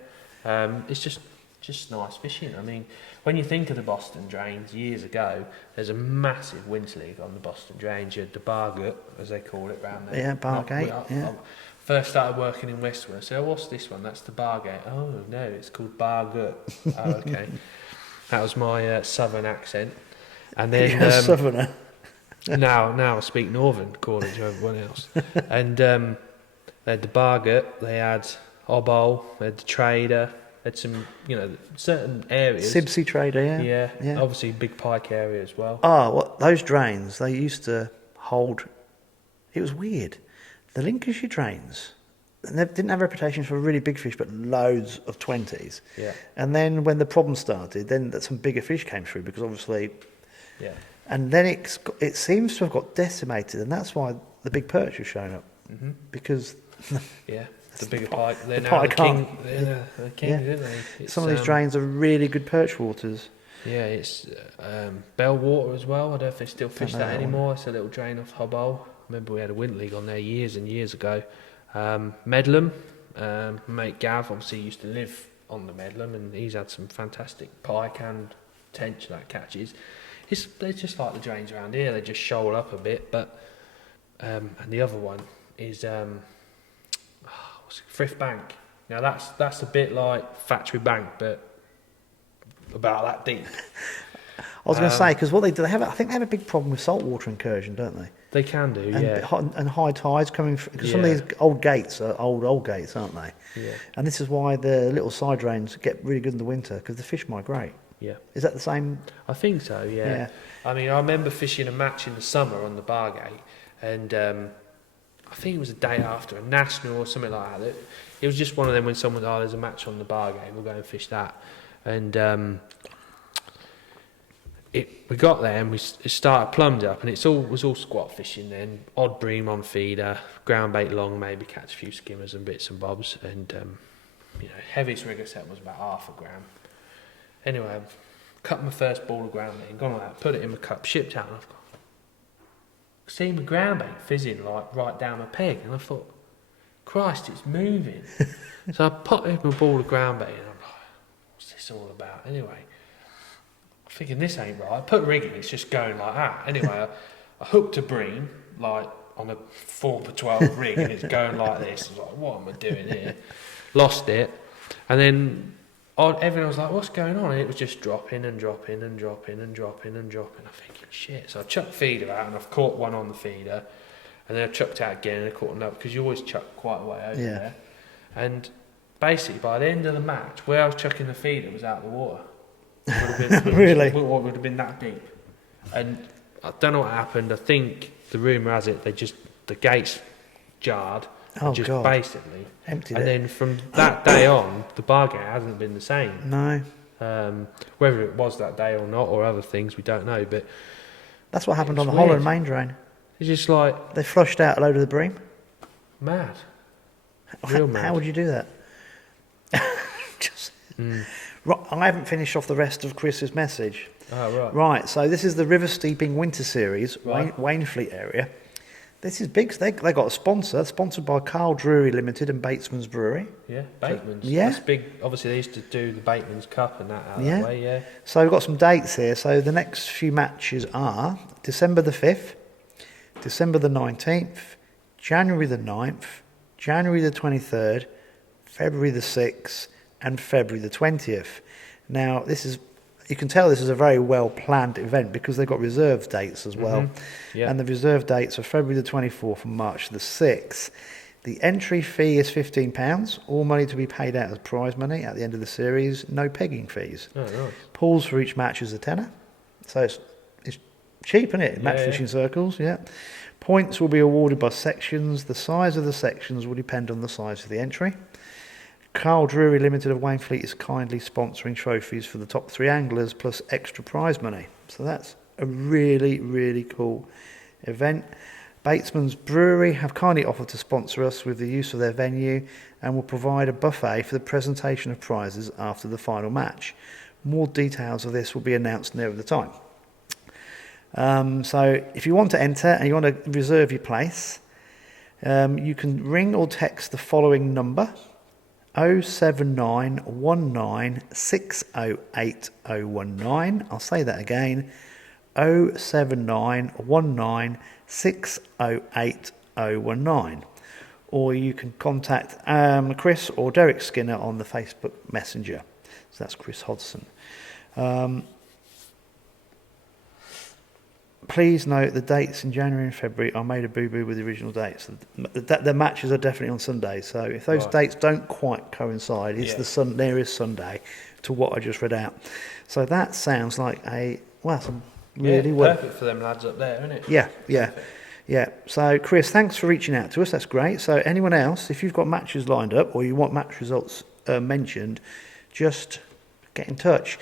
It's just nice fishing. I mean, when you think of the Boston drains years ago, there's a massive winter league on the Boston drains. You had the Bargut, as they call it, round there. Yeah, Bargate, yeah. First started working in Westwood. I said, oh, what's this one? That's the Bargate. Oh, no, it's called Bargut. Oh, okay. That was my southern accent. And then Southerner. now I speak northern, according to everyone else. And they had the Bargut, they had Obol, they had the Trader, they had some, certain areas. Sibsey Trader, Yeah, yeah. obviously big Pike area as well. Oh, well, those drains, they used to hold... It was weird. The Lincolnshire drains, they didn't have reputations for really big fish, but loads of 20s. Yeah. And then when the problem started, then some bigger fish came through, because obviously... Yeah. And then it seems to have got decimated, and that's why the big perch have shown up. Mm-hmm. Because... Yeah, the bigger Pike. They're the now Pike the king. aren't- They're the king, Yeah. aren't they? It's, some of these drains are really good perch waters. Yeah, it's Bellwater as well. I don't know if they still fish know that that one. anymore. It's a little drain off Hobble. Remember we had a winter league on there years and years ago. Medlam, mate Gav obviously used to live on the Medlam, and he's had some fantastic pike and tench that catches. They're just like the drains around here. They just shoal up a bit, but and the other one is Frith Bank. Now that's a bit like Factory Bank, but about that deep. I was going to say, because what they do, I think they have a big problem with saltwater incursion, don't they? They can do, yeah. And high tides coming through, because some of Yeah. these old gates are old gates, aren't they? Yeah, And this is why the little side drains get really good in the winter, because the fish migrate. yeah. Is that the same? I think so, yeah. Yeah. I mean, I remember fishing a match in the summer on the Bargate, and I think it was a day after a national or something like that. It was just one of them when someone, there's a match on the Bargate, we'll go and fish that. And we got there and it started plumbed up, and was all squat fishing then, odd bream on feeder, ground bait long, maybe catch a few skimmers and bits and bobs, and heaviest rigger set was about half a gram. Anyway, I've cut my first ball of ground bait and gone out, put it in my cup, shipped out, and I've seen my ground bait fizzing like right down my peg, and I thought, Christ, it's moving. So I potted my ball of ground bait, and I'm like, what's this all about? Anyway, I'm thinking this ain't right. I put rigging, it's just going like that. Anyway, I hooked a bream like on a 4x12 rig, and it's going like this. I was like, what am I doing here? Lost it, and then everyone was like, what's going on? And it was just dropping and dropping and dropping and dropping and dropping. I'm thinking, shit. So I chucked the feeder out and I've caught one on the feeder. And then I chucked out again and I caught another, because you always chuck quite a way over there. And basically, by the end of the match, where I was chucking the feeder was out of the water. Really? What would have been that deep. And I don't know what happened. I think the rumour has it, the gates jarred. Basically emptied and it. then from that day on, the bar gate hasn't been the same. No. Whether it was that day or not, or other things, we don't know. But that's what happened on the weird. Holland main drain. It's just like they flushed out a load of the bream. Mad. Real mad. How would you do that? I haven't finished off the rest of Chris's message. Oh, right. Right, so this is the River Steeping Winter Series, right. Wainfleet area. This is big. They got a sponsor, sponsored by Carl Drury Limited and Batesman's Brewery. Yeah, Bateman's. Yeah. That's big. Obviously, they used to do the Bateman's Cup and that out of that way, yeah. So we've got some dates here. So the next few matches are December the 5th, December the 19th, January the 9th, January the 23rd, February the 6th, and February the 20th. Now, you can tell this is a very well planned event because they've got reserve dates as well. Mm-hmm. Yeah. And the reserve dates are February the 24th and March the 6th. The entry fee is £15, all money to be paid out as prize money at the end of the series, no pegging fees. Oh, nice. Pools for each match is a tenner. So it's cheap, isn't it? Match fishing circles, yeah. Points will be awarded by sections. The size of the sections will depend on the size of the entry. Carl Drury Limited of Wainfleet is kindly sponsoring trophies for the top 3 anglers plus extra prize money. So that's a really, really cool event. Batesman's Brewery have kindly offered to sponsor us with the use of their venue and will provide a buffet for the presentation of prizes after the final match. More details of this will be announced nearer the time. So if you want to enter and you want to reserve your place, you can ring or text the following number: 07919608019. I'll say that again: 07919608019. Or you can contact Chris or Derek Skinner on the Facebook Messenger. So that's Chris Hodson. Please note the dates in January and February are made a boo-boo with the original dates. The matches are definitely on Sunday, so if those dates don't quite coincide, it's the nearest Sunday to what I just read out. So that sounds like some really perfect for them lads up there, isn't it? Yeah. So Chris, thanks for reaching out to us. That's great. So anyone else, if you've got matches lined up or you want match results mentioned, just get in touch.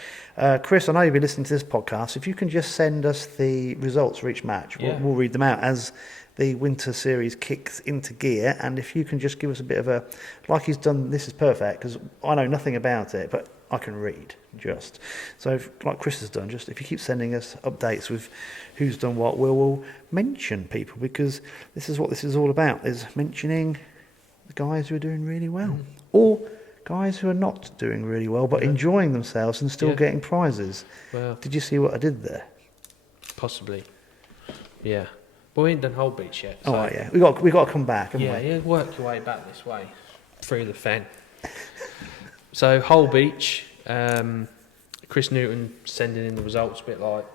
Chris, I know you'll be listening to this podcast. If you can just send us the results for each match, we'll read them out as the winter series kicks into gear. And if you can just give us a bit of a, like he's done, this is perfect because I know nothing about it, but I can read just. So like Chris has done, just if you keep sending us updates with who's done what, we'll mention people because this is what this is all about, is mentioning the guys who are doing really well. Or guys who are not doing really well but enjoying themselves and still getting prizes. Well, did you see what I did there? Possibly. Yeah. But we ain't done Whole Beach yet. So. Oh yeah. We got to come back, haven't we? Yeah, work your way back this way. Through the fen. So Whole Beach, Chris Newton sending in the results a bit like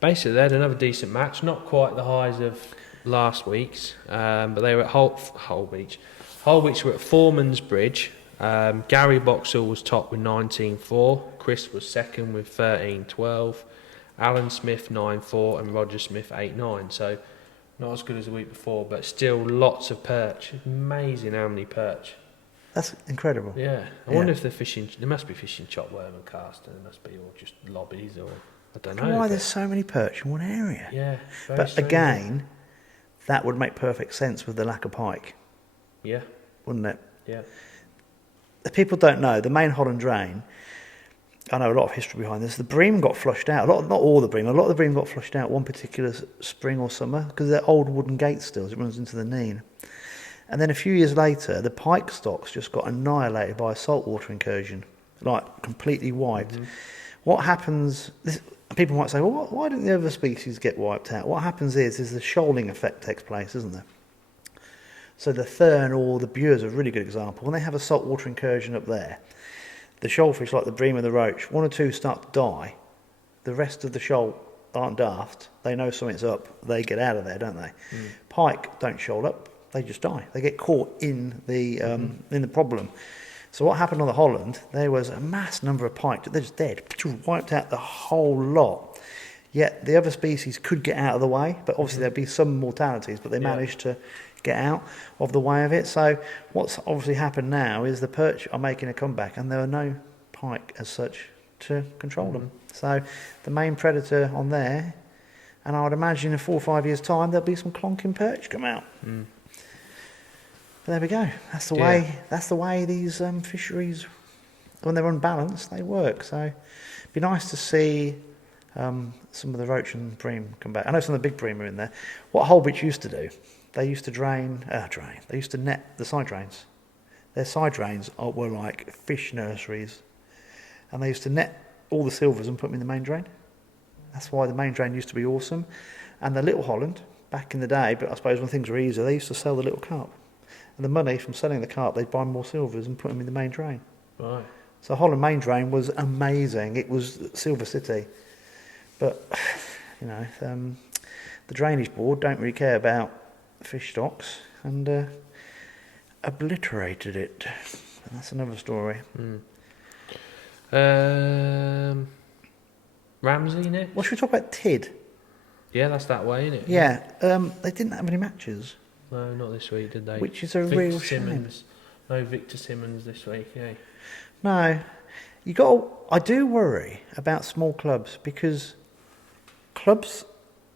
basically they had another decent match, not quite the highs of last week's, but they were at Whole Beach. Whole Beach were at Foreman's Bridge. Gary Boxall was top with 19.4. Chris was second with 13.12. Alan Smith 9.4 and Roger Smith 8.9. So not as good as the week before, but still lots of perch. Amazing how many perch. That's incredible. Yeah. I wonder if they're fishing. They must be fishing chopworm and cast, and it must be all just lobbies or I don't know. Why there's so many perch in one area? Yeah. But strange. Again, that would make perfect sense with the lack of pike. Yeah. Wouldn't it? Yeah. If people don't know, the main Holland drain, I know a lot of history behind this. The bream got flushed out. Not all the bream. A lot of the bream got flushed out one particular spring or summer because they're old wooden gate stills. It runs into the Nene. And then a few years later, the pike stocks just got annihilated by a saltwater incursion, like completely wiped. Mm-hmm. What happens... People might say, well, why didn't the other species get wiped out? What happens is the shoaling effect takes place, isn't there? So the Thurn or the Bure is a really good example. When they have a saltwater incursion up there, the shoalfish like the bream and the roach, one or two start to die. The rest of the shoal aren't daft. They know something's up. They get out of there, don't they? Pike don't shoal up. They just die. They get caught in the problem. So what happened on the Holland, there was a mass number of pike. They're just dead. Wiped out the whole lot. Yet the other species could get out of the way, but obviously there'd be some mortalities, but they managed to get out of the way of it. So what's obviously happened now is the perch are making a comeback, and there are no pike as such to control them. So the main predator on there, and I would imagine in 4 or 5 years' time there'll be some clonking perch come out. But there we go. That's the way. That's the way these fisheries, when they're unbalanced, they work. So it'd be nice to see some of the roach and bream come back. I know some of the big bream are in there. What Holbridge used to do, they used to they used to net the side drains. Their side drains were like fish nurseries, and they used to net all the silvers and put them in the main drain. That's why the main drain used to be awesome. And the Little Holland, back in the day, but I suppose when things were easier, they used to sell the little carp. And the money from selling the carp, they'd buy more silvers and put them in the main drain. Right. So Holland main drain was amazing. It was Silver City. But, you know, the drainage board don't really care about fish stocks and obliterated it. And that's another story. Ramsey next? Well, should we talk about Tid? Yeah, that's that way, isn't it? Yeah, they didn't have any matches. No, not this week, did they? Which is a Victor real Simmons. shame. No Victor Simmons this week, yeah. No, I do worry about small clubs, because clubs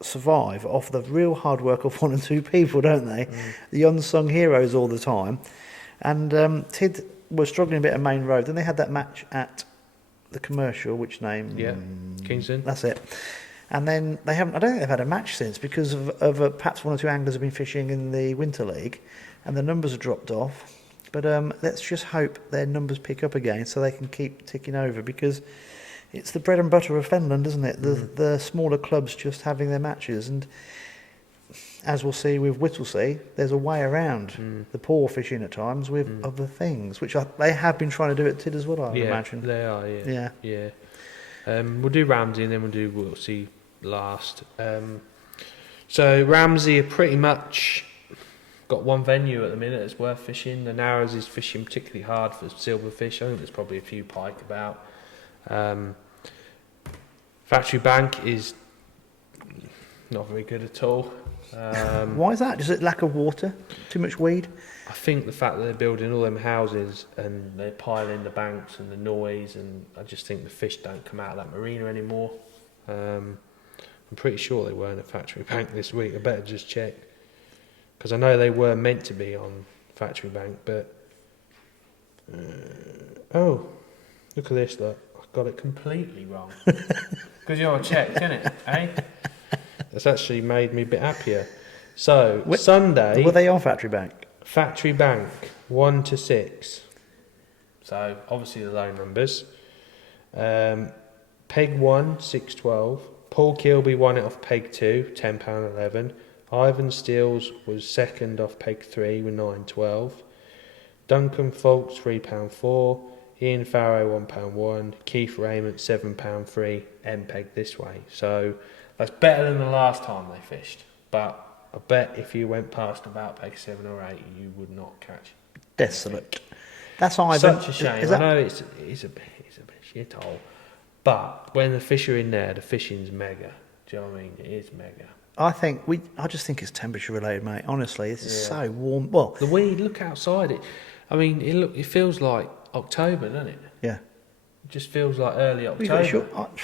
survive off the real hard work of 1 or 2 people, don't they? The unsung heroes all the time. And Tid was struggling a bit at Main Road. Then they had that match at the Commercial, which name? Yeah, Kingston. That's it. And then I don't think they've had a match since, because of perhaps 1 or 2 anglers have been fishing in the Winter League, and the numbers have dropped off. But let's just hope their numbers pick up again so they can keep ticking over, because it's the bread and butter of Fenland, isn't it? The smaller clubs just having their matches. And as we'll see with Whittlesea, there's a way around the poor fishing at times with other things, which they have been trying to do at Tid as well, I would imagine. They are, yeah. We'll do Ramsey and then we'll do Whittlesea last. So Ramsey are pretty much got one venue at the minute that's worth fishing. The Narrows is fishing particularly hard for silverfish. I think there's probably a few pike about. Factory Bank is not very good at all. Why is that? Is it lack of water? Too much weed? I think the fact that they're building all them houses and they're piling the banks and the noise, and I just think the fish don't come out of that marina anymore. I'm pretty sure they weren't at Factory Bank this week. I better just check, because I know they were meant to be on Factory Bank, but oh, look at this, look. I got it completely wrong. Because you're checked, isn't it? Eh? That's actually made me a bit happier. So Sunday, Were they on Factory Bank? Factory Bank 1 to 6. So obviously the low numbers. Peg 1 6.12. Paul Kilby won it off Peg 2 £10.11. Ivan Steels was second off Peg 3 with £9.12. Duncan Faulks £3.4. Ian Farrow £1.1. Keith Raymond £7.3. M-Peg this way. So that's better than the last time they fished. But I bet if you went past about Peg 7 or 8, you would not catch. Desolate. That's Ivan. Such a shame. I know it's a shithole. But when the fish are in there, the fishing's mega. Do you know what I mean? It is mega. I just think it's temperature related, mate. Honestly, it's so warm. Well, the weed, look outside it. I mean, it feels like October, doesn't it? Yeah. It just feels like early October.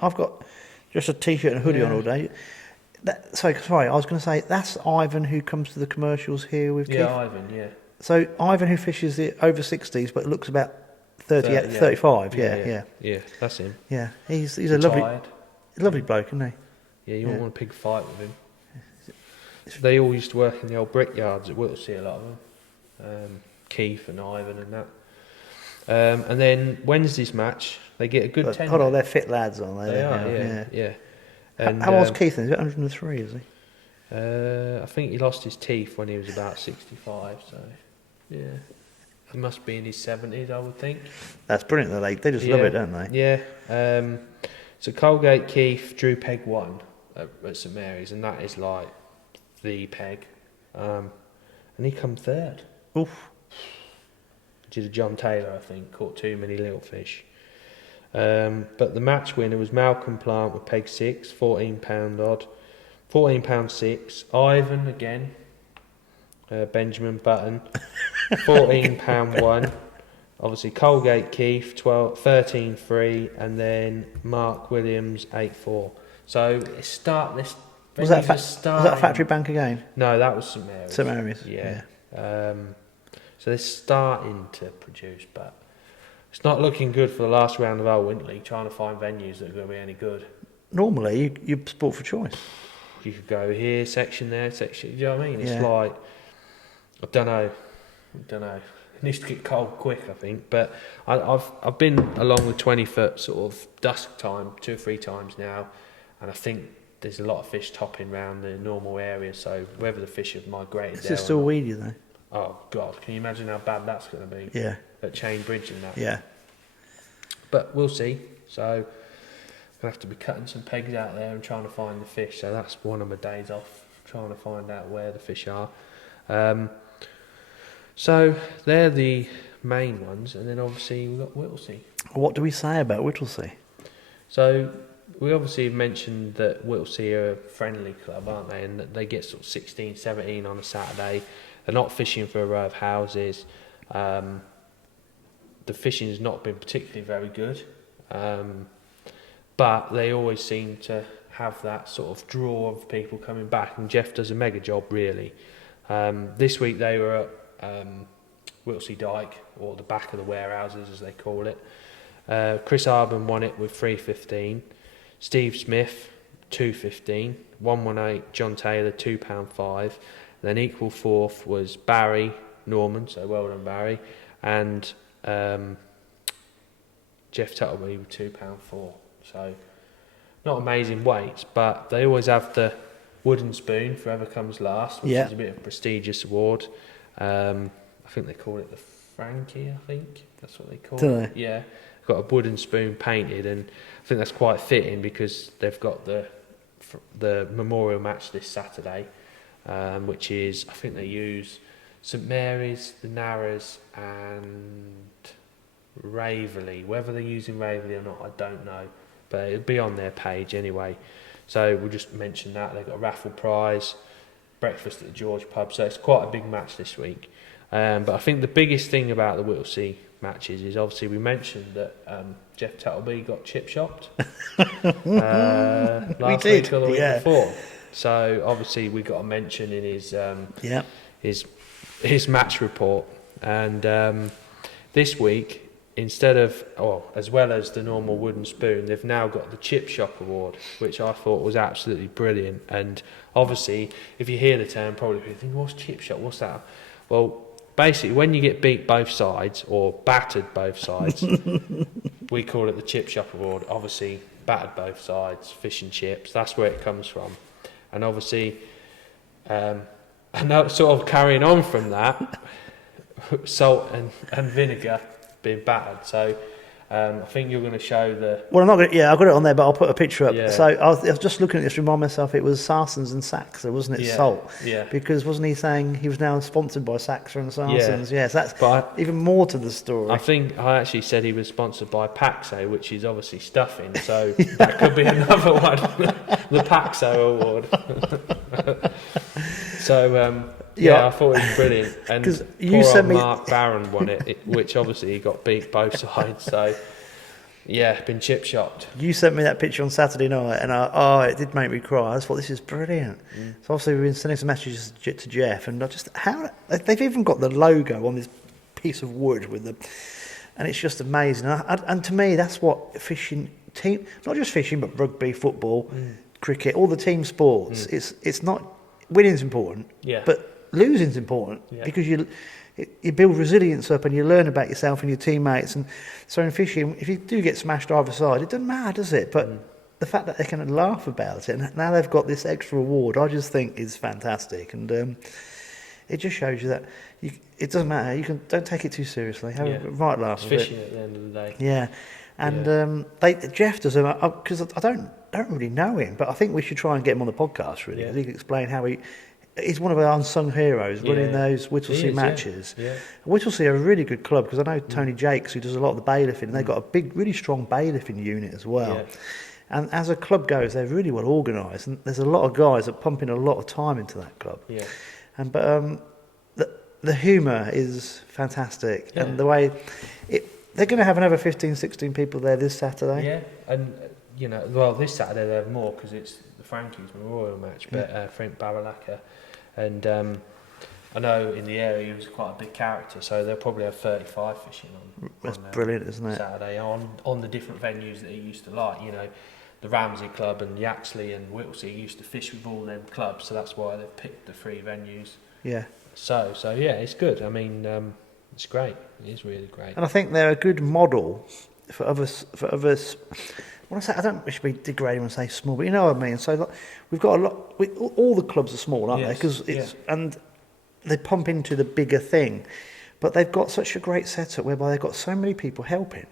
I've got just a t-shirt and a hoodie on all day. Sorry, I was going to say, that's Ivan who comes to the commercials here with Keith. Yeah, Ivan, yeah. So Ivan who fishes the over 60s but looks about 35. Yeah, that's him. Yeah, he's a lovely bloke, isn't he? Yeah, you won't want to pick a fight with him. They all used to work in the old brickyards at Whittlesea, a lot of them. Keith and Ivan and that. And then Wednesday's match, they get a good 10. Hold on, they're fit lads, aren't they? They are, yeah. And how old's Keith then? He's 103, is he? I think he lost his teeth when he was about 65, so yeah. He must be in his 70s, I would think. That's brilliant. They just love it, don't they? Yeah. So Colgate Keith drew peg 1 at St Mary's, and that is like the peg. And he come third. Oof. Which is a John Taylor, I think, caught too many little fish. But the match winner was Malcolm Plant with peg 6, £14 odd. £14.6. Ivan again. Benjamin Button, £14.1. Obviously Colgate Keith, 13.3, and then Mark Williams, 8.4. So it's start this. Was that Factory Bank again? No, that was St Mary's. St Mary's. Yeah. So they're starting to produce, but it's not looking good for the last round of our Winter League. Trying to find venues that are going to be any good. Normally, you sport for choice. You could go here, section there, section. Do you know what I mean? It's Yeah. like, I don't know. It needs to get cold quick, I think. But I've been along the 20-foot sort of dusk time 2 or 3 times now, and I think there's a lot of fish topping around the normal area. So whether the fish have migrated Is there, it still weedy though? oh God, can you imagine how bad that's going to be? Yeah. At Chain Bridge and that. Yeah. But we'll see. So gonna have to be cutting some pegs out there and trying to find the fish. So that's one of my days off, trying to find out where the fish are. So they're the main ones, and then obviously we've got Whittlesea. What do we say about Whittlesea? So we obviously mentioned that Whittlesea are a friendly club, aren't they? And that they get sort of 16, 17 on a Saturday. They're not fishing for a row of houses. The fishing has not been particularly very good. But they always seem to have that sort of draw of people coming back, and Jeff does a mega job, really. This week they were at Whittlesea Dyke, or the back of the warehouses as they call it. Chris Arbon won it with 3.15. Steve Smith 2.15. 118 John Taylor £2.5. Then equal fourth was Barry Norman, so well done Barry, and Jeff Tuttleby with £2.4. So not amazing weights, but they always have the wooden spoon for whoever comes last, which is a bit of a prestigious award. I think they call it the Frankie, I think that's what they call it. Yeah, got a wooden spoon painted, and I think that's quite fitting because they've got the memorial match this Saturday, which is, I think they use St Mary's, the Narras and Raveley. Whether they're using Raveley or not, I don't know, but it'll be on their page anyway. So we'll just mention that they've got a raffle prize, breakfast at the George pub, so it's quite a big match this week. But I think the biggest thing about the Whittlesea matches is obviously we mentioned that Jeff Tuttleby got chip shopped last week or the week before. So obviously we got a mention in his match report, and this week, instead of, as well as the normal wooden spoon, they've now got the Chip Shop Award, which I thought was absolutely brilliant. And obviously, if you hear the term, probably people think, what's Chip Shop? What's that? Well, basically, when you get beat both sides, or battered both sides, we call it the Chip Shop Award. Obviously, battered both sides, fish and chips, that's where it comes from. And obviously, and sort of carrying on from that, salt and vinegar being battered. So I think you're going to show the... Well, I'm not going to... Yeah, I've got it on there, but I'll put a picture up. Yeah. So I was just looking at this to remind myself it was Sarsens and Saxa, wasn't it? Yeah. Salt. Yeah. Because wasn't he saying he was now sponsored by Saxa and Sarsens? Yeah. Yes, that's even more to the story. I think I actually said he was sponsored by Paxo, which is obviously stuffing, so that could be another one. The Paxo Award. So... I thought it was brilliant. And poor old Mark Barron won it, which obviously he got beat both sides. So, yeah, been chip shopped. You sent me that picture on Saturday night, and it did make me cry. I thought, this is brilliant. So obviously we've been sending some messages to Jeff, and they've even got the logo on this piece of wood and it's just amazing. And to me, that's what fishing team, not just fishing, but rugby, football, cricket, all the team sports. It's not winning's important, but losing's important because you build resilience up and you learn about yourself and your teammates. And so in fishing, if you do get smashed either side, it doesn't matter, does it? But the fact that they can laugh about it, and now they've got this extra reward, I just think is fantastic. And it just shows you that it doesn't matter. Don't take it too seriously. Have a right laugh. It's fishing at the end of the day. Yeah, and Jeff does them because I don't really know him, but I think we should try and get him on the podcast. Really, because he can explain how he's one of our unsung heroes running those Whittlesea matches. Yeah. Whittlesea are a really good club because I know Tony Jakes, who does a lot of the bailiffing, and they've got a big, really strong bailiffing unit as well. Yeah. And as a club goes, they're really well organised, and there's a lot of guys that pump in a lot of time into that club. Yeah. But the humour is fantastic, and the way they're going to have another 15, 16 people there this Saturday. Yeah, and this Saturday they have more because it's the Frankie's Memorial match, but Frank Baralaka. And I know in the area he was quite a big character, so they'll probably have 35 fishing on. That's brilliant, isn't it? Saturday on the different venues that he used to like. The Ramsey Club and Yaxley and Whittlesea used to fish with all them clubs, so that's why they've picked the 3 venues. Yeah. So yeah, it's good. I mean, it's great. It is really great. And I think they're a good model for others. When I say, I don't wish to be degrading when I say small, but you know what I mean. So we've got a lot. All the clubs are small, aren't they? Because and they pump into the bigger thing, but they've got such a great setup whereby they've got so many people helping.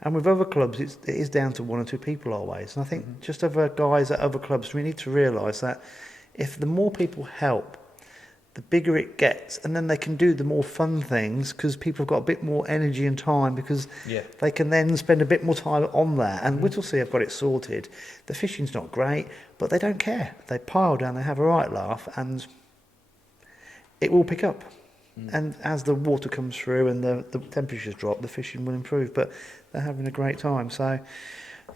And with other clubs, it is down to 1 or 2 people always. And I think just other guys at other clubs, we need to realise that if the more people help, the bigger it gets, and then they can do the more fun things because people have got a bit more energy and time because they can then spend a bit more time on that. And Whittlesea have got it sorted. The fishing's not great, but they don't care. They pile down, they have a right laugh, and it will pick up. And as the water comes through and the temperatures drop, the fishing will improve. But they're having a great time. So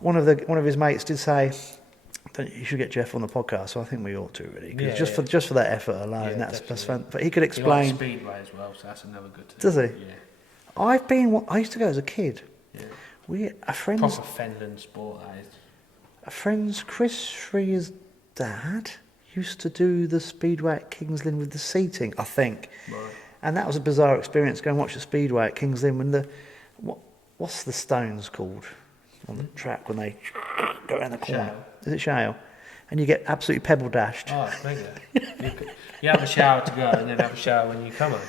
one of his mates did say, you should get Jeff on the podcast. So I think we ought to really, cause just for that effort alone, that's fun. But he could explain. He likes Speedway as well, so that's another good thing. Does he? Yeah. I used to go as a kid. Yeah. Proper Fenland sport, that is. A friend's Chris Freer's dad used to do the Speedway at Kings Lynn with the seating, I think. Right. And that was a bizarre experience, go and watch the Speedway at Kings Lynn when what's the stones called on the track when they go around the corner? Shale. Is it shale? And you get absolutely pebble dashed. Oh, it's mega. You have a shower to go and then have a shower when you come home.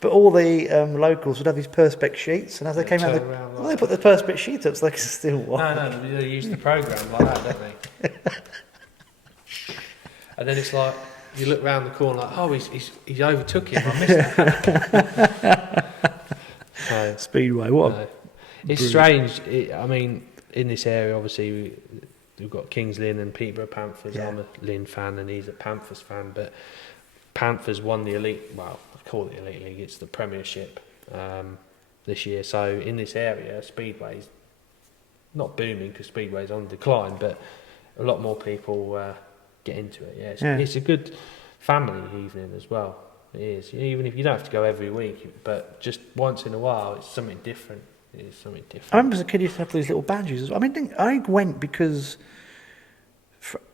But all the locals would have these perspex sheets, and as they came out, they put the perspex sheet up so they could still watch. No, they use the programme like that, don't they? And then it's like, you look round the corner like, oh, he's overtook him, I missed that. Speedway, it's strange. I mean, in this area, obviously, we've got Kings Lynn and Peterborough Panthers. I'm a Lynn fan and he's a Panthers fan, but Panthers won the elite, well, I call it the Elite League, it's the Premiership this year. So in this area, Speedway's not booming because Speedway's on decline, but a lot more people get into it. It's a good family evening as well. It is, even if you don't have to go every week, but just once in a while, it's something different. It is something different. I remember as a kid you used to have these little badges as well. I mean, I went because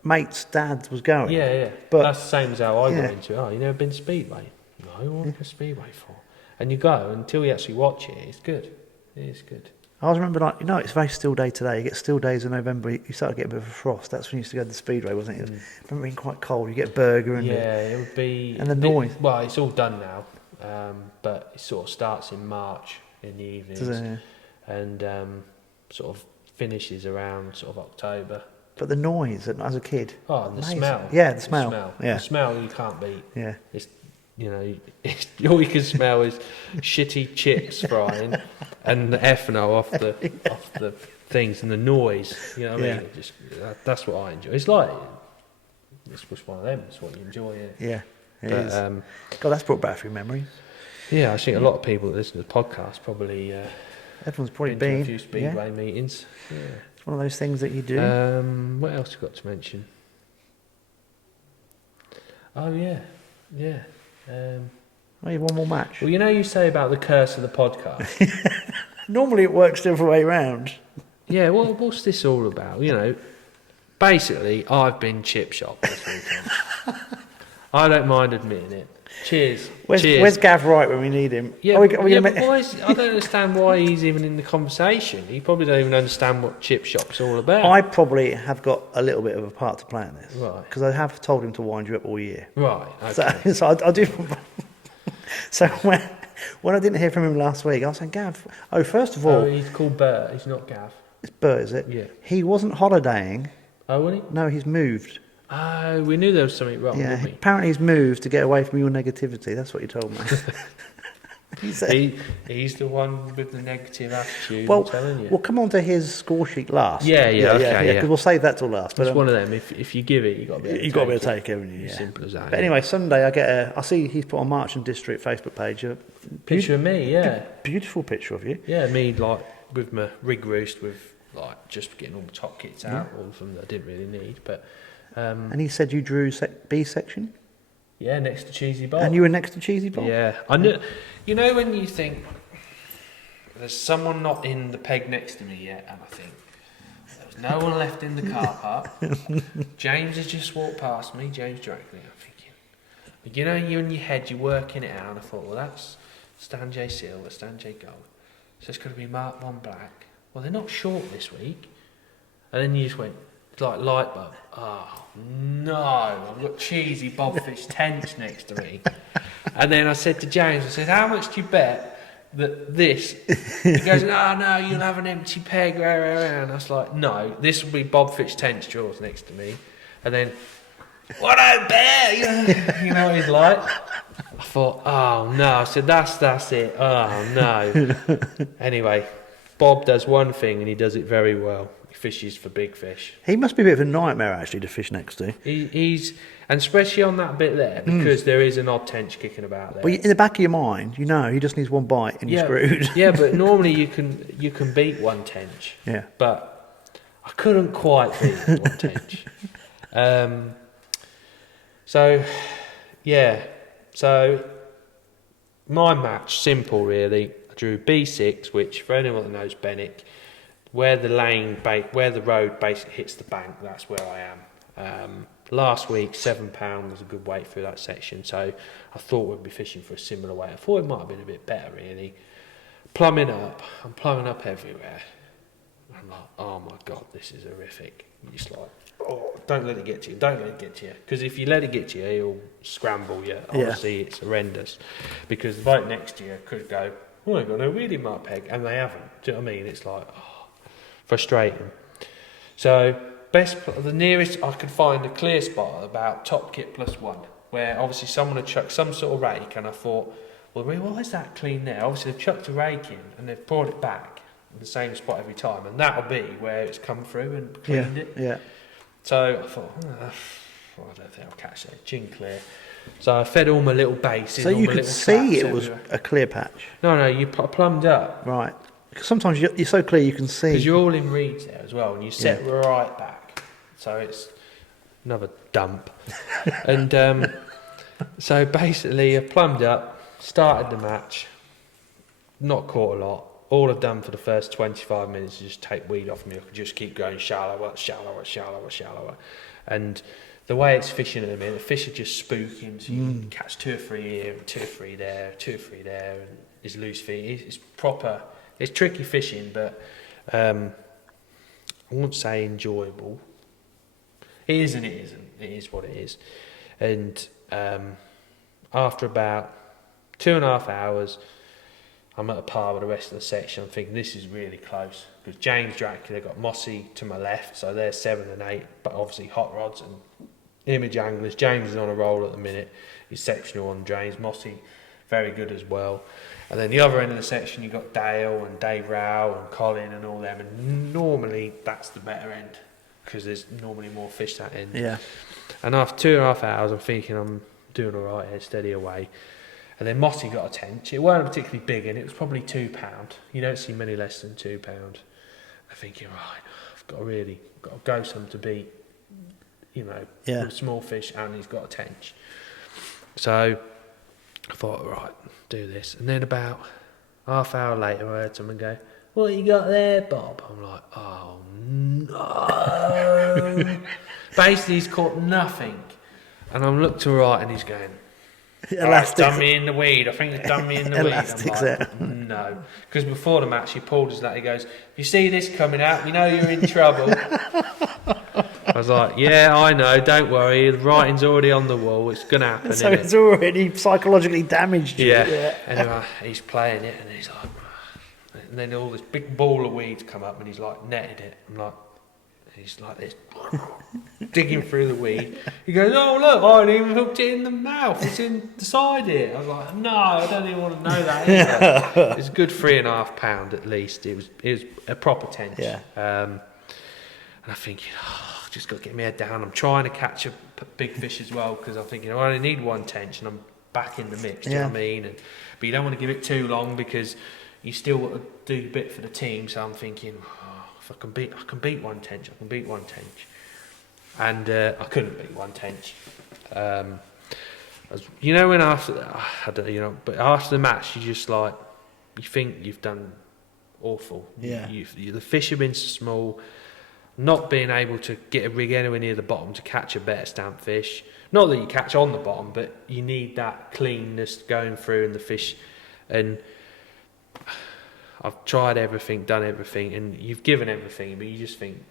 mate's dad was going. Yeah. But that's the same as how I got into it. Oh, you never been to Speedway? No, what a Speedway for? And you go until you actually watch it. It's good. It is good. I always remember, it's a very still day today. You get still days in November, you start to get a bit of a frost. That's when you used to go to the Speedway, wasn't it? I remember being quite cold. You get a burger and it would be. And the noise. Well, it's all done now, but it sort of starts in March in the evenings, and sort of finishes around sort of October. But the noise as a kid. Oh, and the smell. Yeah, the smell. Yeah. The smell you can't beat. Yeah. It's all you can smell is shitty chips frying and the ethanol off the things and the noise. You know what I mean? That's what I enjoy. It's just one of them. It's what you enjoy. Yeah, it is. God, that's brought back a few memories. Yeah, I think a lot of people that listen to the podcast probably. Everyone's probably been to a few Speedway meetings. Yeah. It's one of those things that you do. What else you got to mention? Oh yeah. One more match. Well, you say about the curse of the podcast. Normally it works the other way round. Yeah, well, what's this all about? Basically, I've been chip shop this weekend. I don't mind admitting it. Cheers. Where's Gav Wright when we need him? Yeah, I don't understand why he's even in the conversation. He probably don't even understand what chip shop's all about. I probably have got a little bit of a part to play in this. Right. Because I have told him to wind you up all year. Right, okay. So I do... So when I didn't hear from him last week, I was saying, Gav... Oh, first of all... Oh, he's called Bert, he's not Gav. It's Bert, is it? Yeah. He wasn't holidaying. Oh, wasn't he? No, he's moved. Oh, we knew there was something wrong, Yeah, didn't we? apparently he's moved to get away from your negativity. That's what he told me. He said, He's the one with the negative attitude, well, I'm telling you. we'll come on to his score sheet last. Yeah, okay. Because we'll save that till last. It's one of them. If you give it, you've got to be able to You've got to be able to take it, haven't you? As simple as that. But anyway, Sunday I see he's put on March and District Facebook page a Picture of me, yeah. beautiful picture of you. Yeah, me like with my rig roost with like just getting all the top kits out, all of them that I didn't really need. But and he said you drew B section, yeah, next to Cheesy Bob. and you were next to Cheesy Bob. Yeah, I knew. You know when you think there's someone not in the peg next to me yet, and I think there's no one left in the car park. James has just walked past me, James Drackley. I'm thinking, you know, you in your head, you're working it out. And I thought, well, that's Stan J Silver, Stan J Gold. So it's going to be Mark 1 Black. Well, they're not short this week. And then you just went, like light bulb. Oh, no. I've got Cheesy Bobfish Tench next to me. And then I said to James, I said, how much do you bet that this... He goes, no, you'll have an empty peg. And I was like, no, this will be Bobfish Tench drawers next to me. And then, what I bet? You know what he's like? I thought, oh, no. I said, that's it. Oh, no. Anyway, Bob does one thing and he does it very well. He fishes for big fish. He must be a bit of a nightmare actually to fish next to. He's and especially on that bit there because there is an odd tench kicking about there. But in the back of your mind, you know he just needs one bite and you're screwed. Yeah, but normally you can beat one tench. Yeah. But I couldn't quite beat one tench. So my match simple really. I drew B6, which for anyone that knows Benwick, where the road basically hits the bank, that's where I am. Last week, £7 was a good weight through that section, so I thought we'd be fishing for a similar weight. I thought it might have been a bit better, really. I'm plumbing up everywhere. I'm like, oh my God, this is horrific. You're just like, oh, don't let it get to you. Because if you let it get to you, he'll scramble you. Honestly, it's horrendous. Because the boat next to you could go, oh, I've got no wheelie mark peg, and they haven't. Do you know what I mean? It's like, frustrating. So the nearest I could find a clear spot about top kit +1, where obviously someone had chucked some sort of rake, and I thought, well, why is that clean there? Obviously they've chucked a rake in and they've brought it back in the same spot every time, and that'll be where it's come through and cleaned it. Yeah. So I thought, I don't think I'll catch that. Chin clear. So I fed all my little bases. So you could see it was a clear patch. No, you plumbed up. Right. Because sometimes you're so clear you can see. Because you're all in reeds there as well, and you set right back. So it's another dump. And so basically I plumbed up, started the match, not caught a lot. All I've done for the first 25 minutes is just take weed off me. I could just keep going shallower. And the way it's fishing at the minute, the fish are just spooking. So you catch 2 or 3 here, 2 or 3 there, 2 or 3 there, and it's loose feed. It's proper. It's tricky fishing, but I won't say enjoyable. It is and it isn't. It is what it is. And after about 2.5 hours, I'm at a par with the rest of the section. I'm thinking this is really close because James Dracula got Mossy to my left, so they're 7 and 8, but obviously hot rods and image anglers. James is on a roll at the minute. He's sectional on drains. Mossy, very good as well. And then the other end of the section, you've got Dale and Dave Rowell and Colin and all them. And normally that's the better end because there's normally more fish that end. Yeah. And after 2.5 hours, I'm thinking I'm doing all right here, steady away. And then Mossy got a tench. It weren't particularly big, and it was probably £2. You don't see many less than £2. I'm thinking, right, I've got to go some to beat, a small fish, and he's got a tench. So I thought, right, do this. And then about half hour later, I heard someone go, "What you got there, Bob?" I'm like, oh no. Basically, he's caught nothing. And I'm looked to right, and he's going, Elastic. Done me in the weed. I think it's done me in the weed. Elastics I'm like, no. Because before the match, he pulled his that. He goes, if you see this coming out, you know you're in trouble. I was like, yeah, I know. Don't worry. The writing's already on the wall. It's going to happen. So it's already psychologically damaged you. Yeah. Anyway, he's playing it, and he's like, and then all this big ball of weeds come up, and he's like netted it. I'm like, he's like this, digging through the weed. He goes, oh look, I hadn't even hooked it in the mouth. It's inside it. I was like, no, I don't even want to know that either. It's a good £3.5 at least. It was a proper tench. Yeah. And I'm thinking, I've just got to get my head down. I'm trying to catch a big fish as well because I'm thinking, I only need one tench and I'm back in the mix. Do you know what I mean? But you don't want to give it too long because you still got to do a bit for the team. So I'm thinking, if I can beat one tench. And I couldn't beat one tench. You know, when but after the match, you just like, you think you've done awful. Yeah. The fish have been small. Not being able to get a rig anywhere near the bottom to catch a better stamp fish. Not that you catch on the bottom, but you need that cleanness going through in the fish. And I've tried everything, done everything, and you've given everything, but you just think,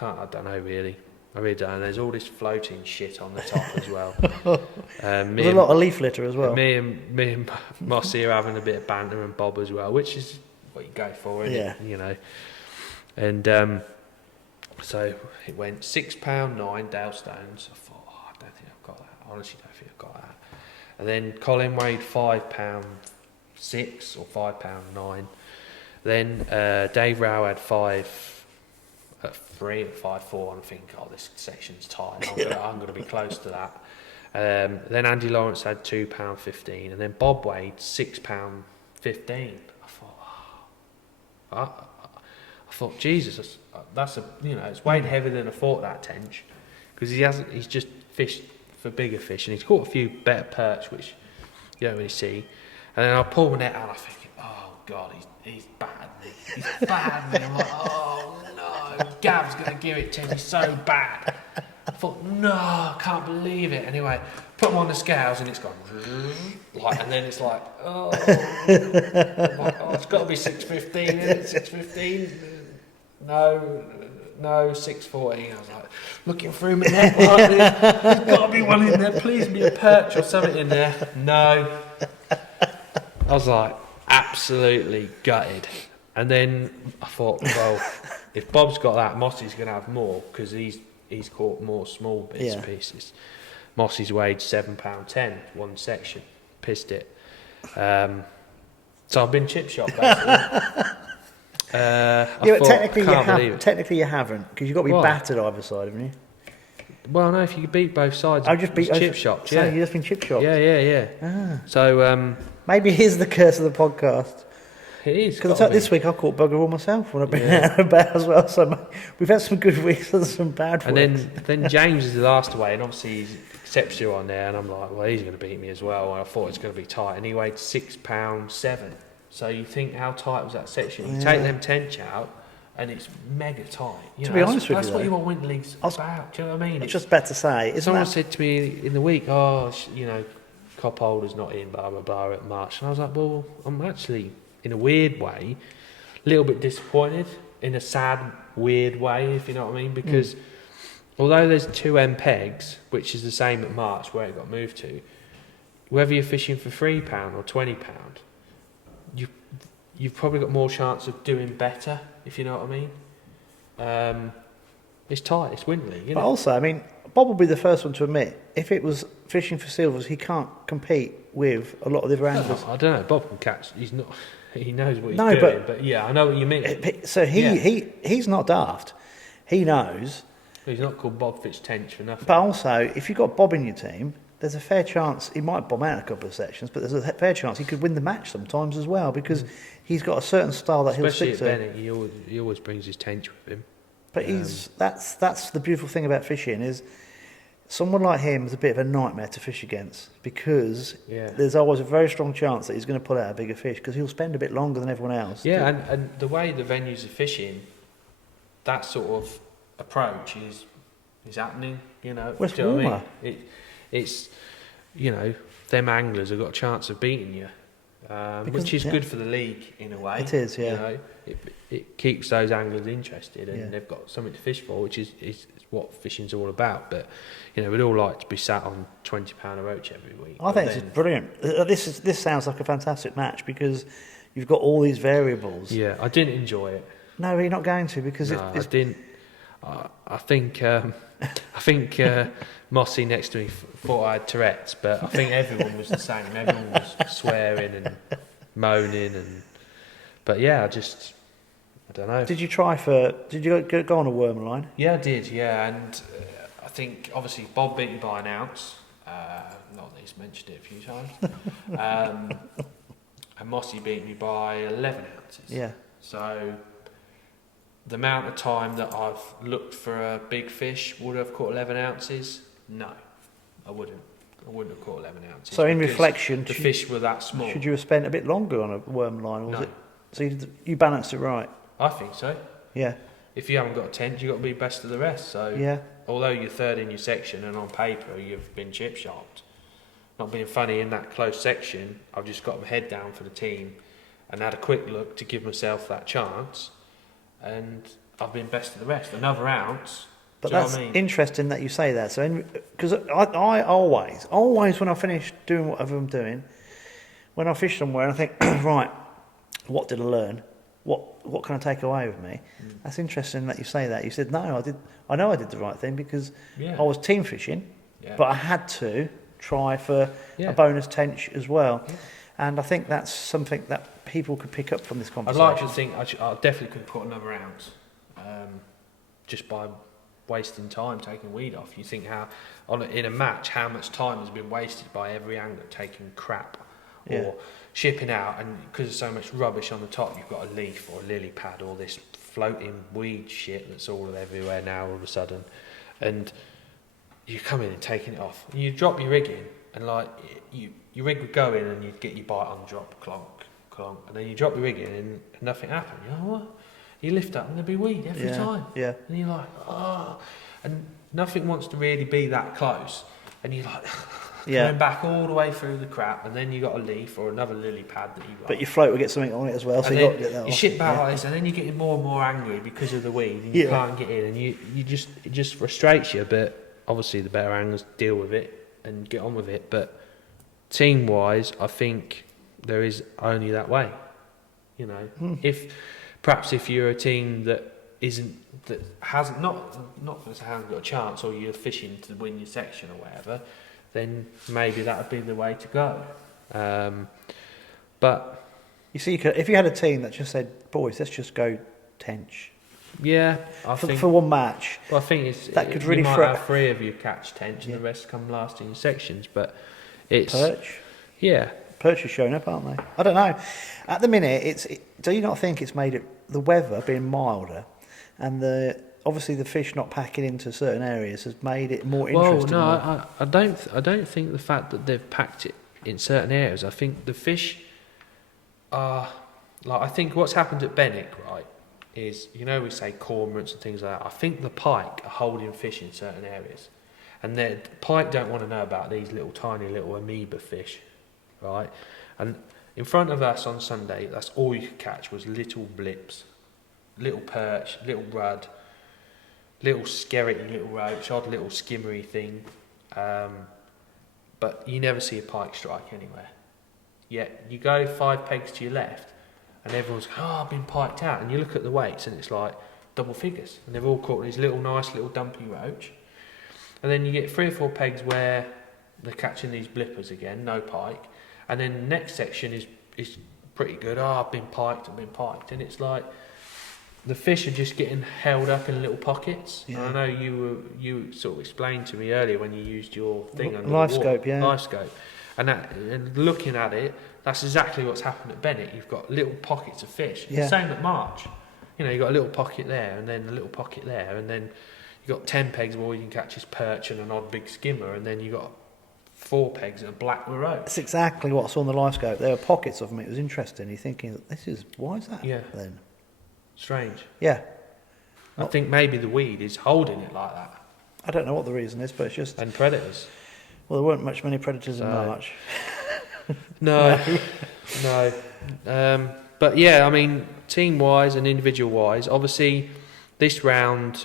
I don't know really. I really don't. And there's all this floating shit on the top as well. There's a lot of leaf litter as well. Me and Mossy are having a bit of banter, and Bob as well, which is what you go for, isn't it? You know. And so it went £6.9 Dale Stones. I thought, I don't think I've got that. I honestly don't think I've got that. And then Colin weighed £5.6 or £5.9. Then Dave Rowe had 5 at 3 or 5.4. I'm thinking, this section's tight. I'm going to be close to that. Then Andy Lawrence had £2.15, and then Bob weighed £6.15. I thought, Jesus, that's it's weighed heavier than I thought, that tench, because he's just fished for bigger fish, and he's caught a few better perch, which you don't really see. And then I pull my net out, and I'm thinking, oh God, he's bad. He's bad. And I'm like, oh no, Gav's going to give it to me so bad. I thought, no, I can't believe it. Anyway, put them on the scales, and it's gone, and then it's like, it's got to be 6.15, isn't it? 6.15? No, 6.14. I was like, looking through my net, like, there's got to be one in there. Please be a perch or something in there. No. I was like, absolutely gutted. And then I thought, well, if Bob's got that, Mossy's going to have more, because he's caught more small bits and pieces. Mossy's weighed £7.10, one section, pissed it. So I've been chip shot basically. But technically you haven't, because you've got to be battered either side, haven't you? Well, no, if you beat both sides, chip shots. So you've just been chip shots. Yeah. Ah. So maybe here's the curse of the podcast. It is, because this week I caught bugger all myself when I've been out and about as well. So we've had some good weeks and some bad weeks. And then James is the last away, and obviously he's exceptional on there, and I'm like, well, he's going to beat me as well. And I thought it's going to be tight, and he weighed £6.7. So you think, how tight was that section? You take them tench out, and it's mega tight. To be honest with you, that's what you want winter leagues about. Do you know what I mean? It's just better to say. Someone said to me in the week, Cop Holder's not in, blah blah blah at March, and I was like, well, I'm actually, in a weird way, a little bit disappointed, in a sad, weird way, if you know what I mean, because although there's 2 MPEGs, which is the same at March where it got moved to, whether you're fishing for £3 or £20, you've probably got more chance of doing better, if you know what I mean. It's tight, it's windly. But also, I mean, Bob will be the first one to admit, if it was fishing for silvers, he can't compete with a lot of the other anglers. I don't know, Bob can catch, he knows what he's doing, but yeah, I know what you mean. So he's not daft. He knows. He's not called Bob Fitch Tench for nothing. But also, if you've got Bob in your team, there's a fair chance he might bomb out a couple of sections, but there's a fair chance he could win the match sometimes as well, because he's got a certain style that especially he'll stick to. Bennett, he always brings his tench with him. But that's the beautiful thing about fishing, is someone like him is a bit of a nightmare to fish against, because there's always a very strong chance that he's going to pull out a bigger fish, because he'll spend a bit longer than everyone else. Yeah, and the way the venues are fishing, that sort of approach is happening. Well, it's warmer. It's them anglers have got a chance of beating you, which is good for the league in a way. It is, yeah. You know, it keeps those anglers interested, and they've got something to fish for, which is what fishing's all about. But you know, we'd all like to be sat on £20 a roach every week. I think this is brilliant. This sounds like a fantastic match because you've got all these variables. Yeah, I didn't enjoy it. No, you're not going to because I didn't. I think Mossy next to me thought I had Tourette's, but I think everyone was the same. Everyone was swearing and moaning, but yeah, I don't know. Did you go on a worm line? Yeah, I did. Yeah, and I think obviously Bob beat me by an ounce. Not that he's mentioned it a few times. And Mossy beat me by 11 ounces. Yeah. So the amount of time that I've looked for a big fish, would I have caught 11 ounces? No, I wouldn't. I wouldn't have caught 11 ounces. So in reflection, the fish were that small. Should you have spent a bit longer on a worm line? Or was No. it? So you balanced it right. I think so. Yeah. If you haven't got a tent, you've got to be best of the rest. So yeah. Although you're third in your section and on paper you've been chip sharped, not being funny in that close section, I've just got my head down for the team and had a quick look to give myself that chance, and I've been best of the rest. Another ounce. But that's interesting that you say that. So, because I always when I finish doing whatever I'm doing, when I fish somewhere, I think, right, what did I learn? What can I take away with me? That's interesting that you say that. You said, no, I know I did the right thing because I was team fishing, but I had to try for a bonus tench as well. Yeah. And I think that's something that people could pick up from this conversation. I'd like to think I definitely could have caught another ounce just by wasting time taking weed off. You think in a match how much time has been wasted by every angler taking crap or shipping out, and because there's so much rubbish on the top, you've got a leaf or a lily pad or this floating weed shit that's all everywhere now all of a sudden, and you come in and taking it off, and you drop your rig in, and like your rig would go in and you'd get your bite on drop, clonk, clonk, and then you drop your rig in and nothing happened. You know what? You lift up and there'd be weed every time. Yeah. And you're like, and nothing wants to really be that close, and you're like. Coming back all the way through the crap, and then you got a leaf or another lily pad that you got. But your float will get something on it as well, so you got to get that off. You shit back like this, and then you're getting more and more angry because of the weed, and you can't get in, and it just frustrates you. But obviously, the better anglers deal with it and get on with it. But team wise, I think there is only that way. You know, if you're a team that hasn't got a chance, or you're fishing to win your section or whatever, then maybe that would be the way to go. But you see, if you had a team that just said, "Boys, let's just go tench," for one match. Well, I think could really. You might have 3 of you catch tench, and the rest come last in your sections. But it's perch. Yeah, perch are showing up, aren't they? I don't know. At the minute, do you not think it's made it the weather being milder, and obviously the fish not packing into certain areas has made it more interesting? Well, no, I don't think the fact that they've packed it in certain areas. I think the fish are I think what's happened at Benwick, right, is we say cormorants and things like that. I think the pike are holding fish in certain areas, and the pike don't want to know about these tiny little amoeba fish, right? And in front of us on Sunday, that's all you could catch was little blips, little perch, little rudd, little skerrity little roach, odd little skimmery thing, but you never see a pike strike anywhere. Yet you go 5 pegs to your left and everyone's going, I've been piked out, and you look at the weights and it's like double figures, and they've all caught these nice little dumpy roach. And then you get 3 or 4 pegs where they're catching these blippers again, no pike, and then the next section is pretty good. I've been piked, and it's like the fish are just getting held up in little pockets. Yeah. And I know you sort of explained to me earlier when you used your thing under live scope, live scope, and looking at it, that's exactly what's happened at Bennett. You've got little pockets of fish. Yeah. The same at March. You've got a little pocket there, and then a little pocket there, and then you've got 10 pegs where all you can catch is perch and an odd big skimmer, and then you've got 4 pegs that are black roach. That's exactly what I saw on the live scope. There were pockets of them. It was interesting. You're thinking, why is that? Yeah. Then. Strange. Yeah. I think maybe the weed is holding it like that. I don't know what the reason is, but it's just... And predators. Well, there weren't many predators in So- March. No, no. But yeah, I mean, team-wise and individual-wise, obviously, this round,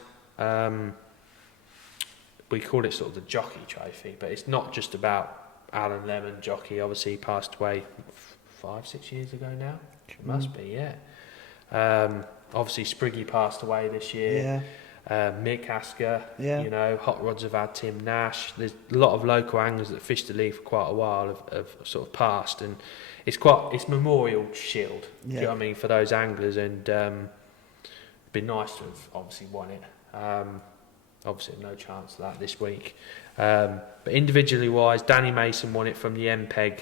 we call it sort of the jockey trophy, but it's not just about Alan Lemon, jockey. Obviously, he passed away 5-6 years ago now. It must be, yeah. Obviously, Spriggy passed away this year. Yeah. Mick Asker, Yeah. you know, Hot Rods have had Tim Nash. There's a lot of local anglers that fished the league for quite a while have sort of passed, and it's memorial shield. Do you know what I mean, for those anglers, and it'd be nice to have obviously won it. Obviously, no chance of that this week. But individually wise, Danny Mason won it from the MPEG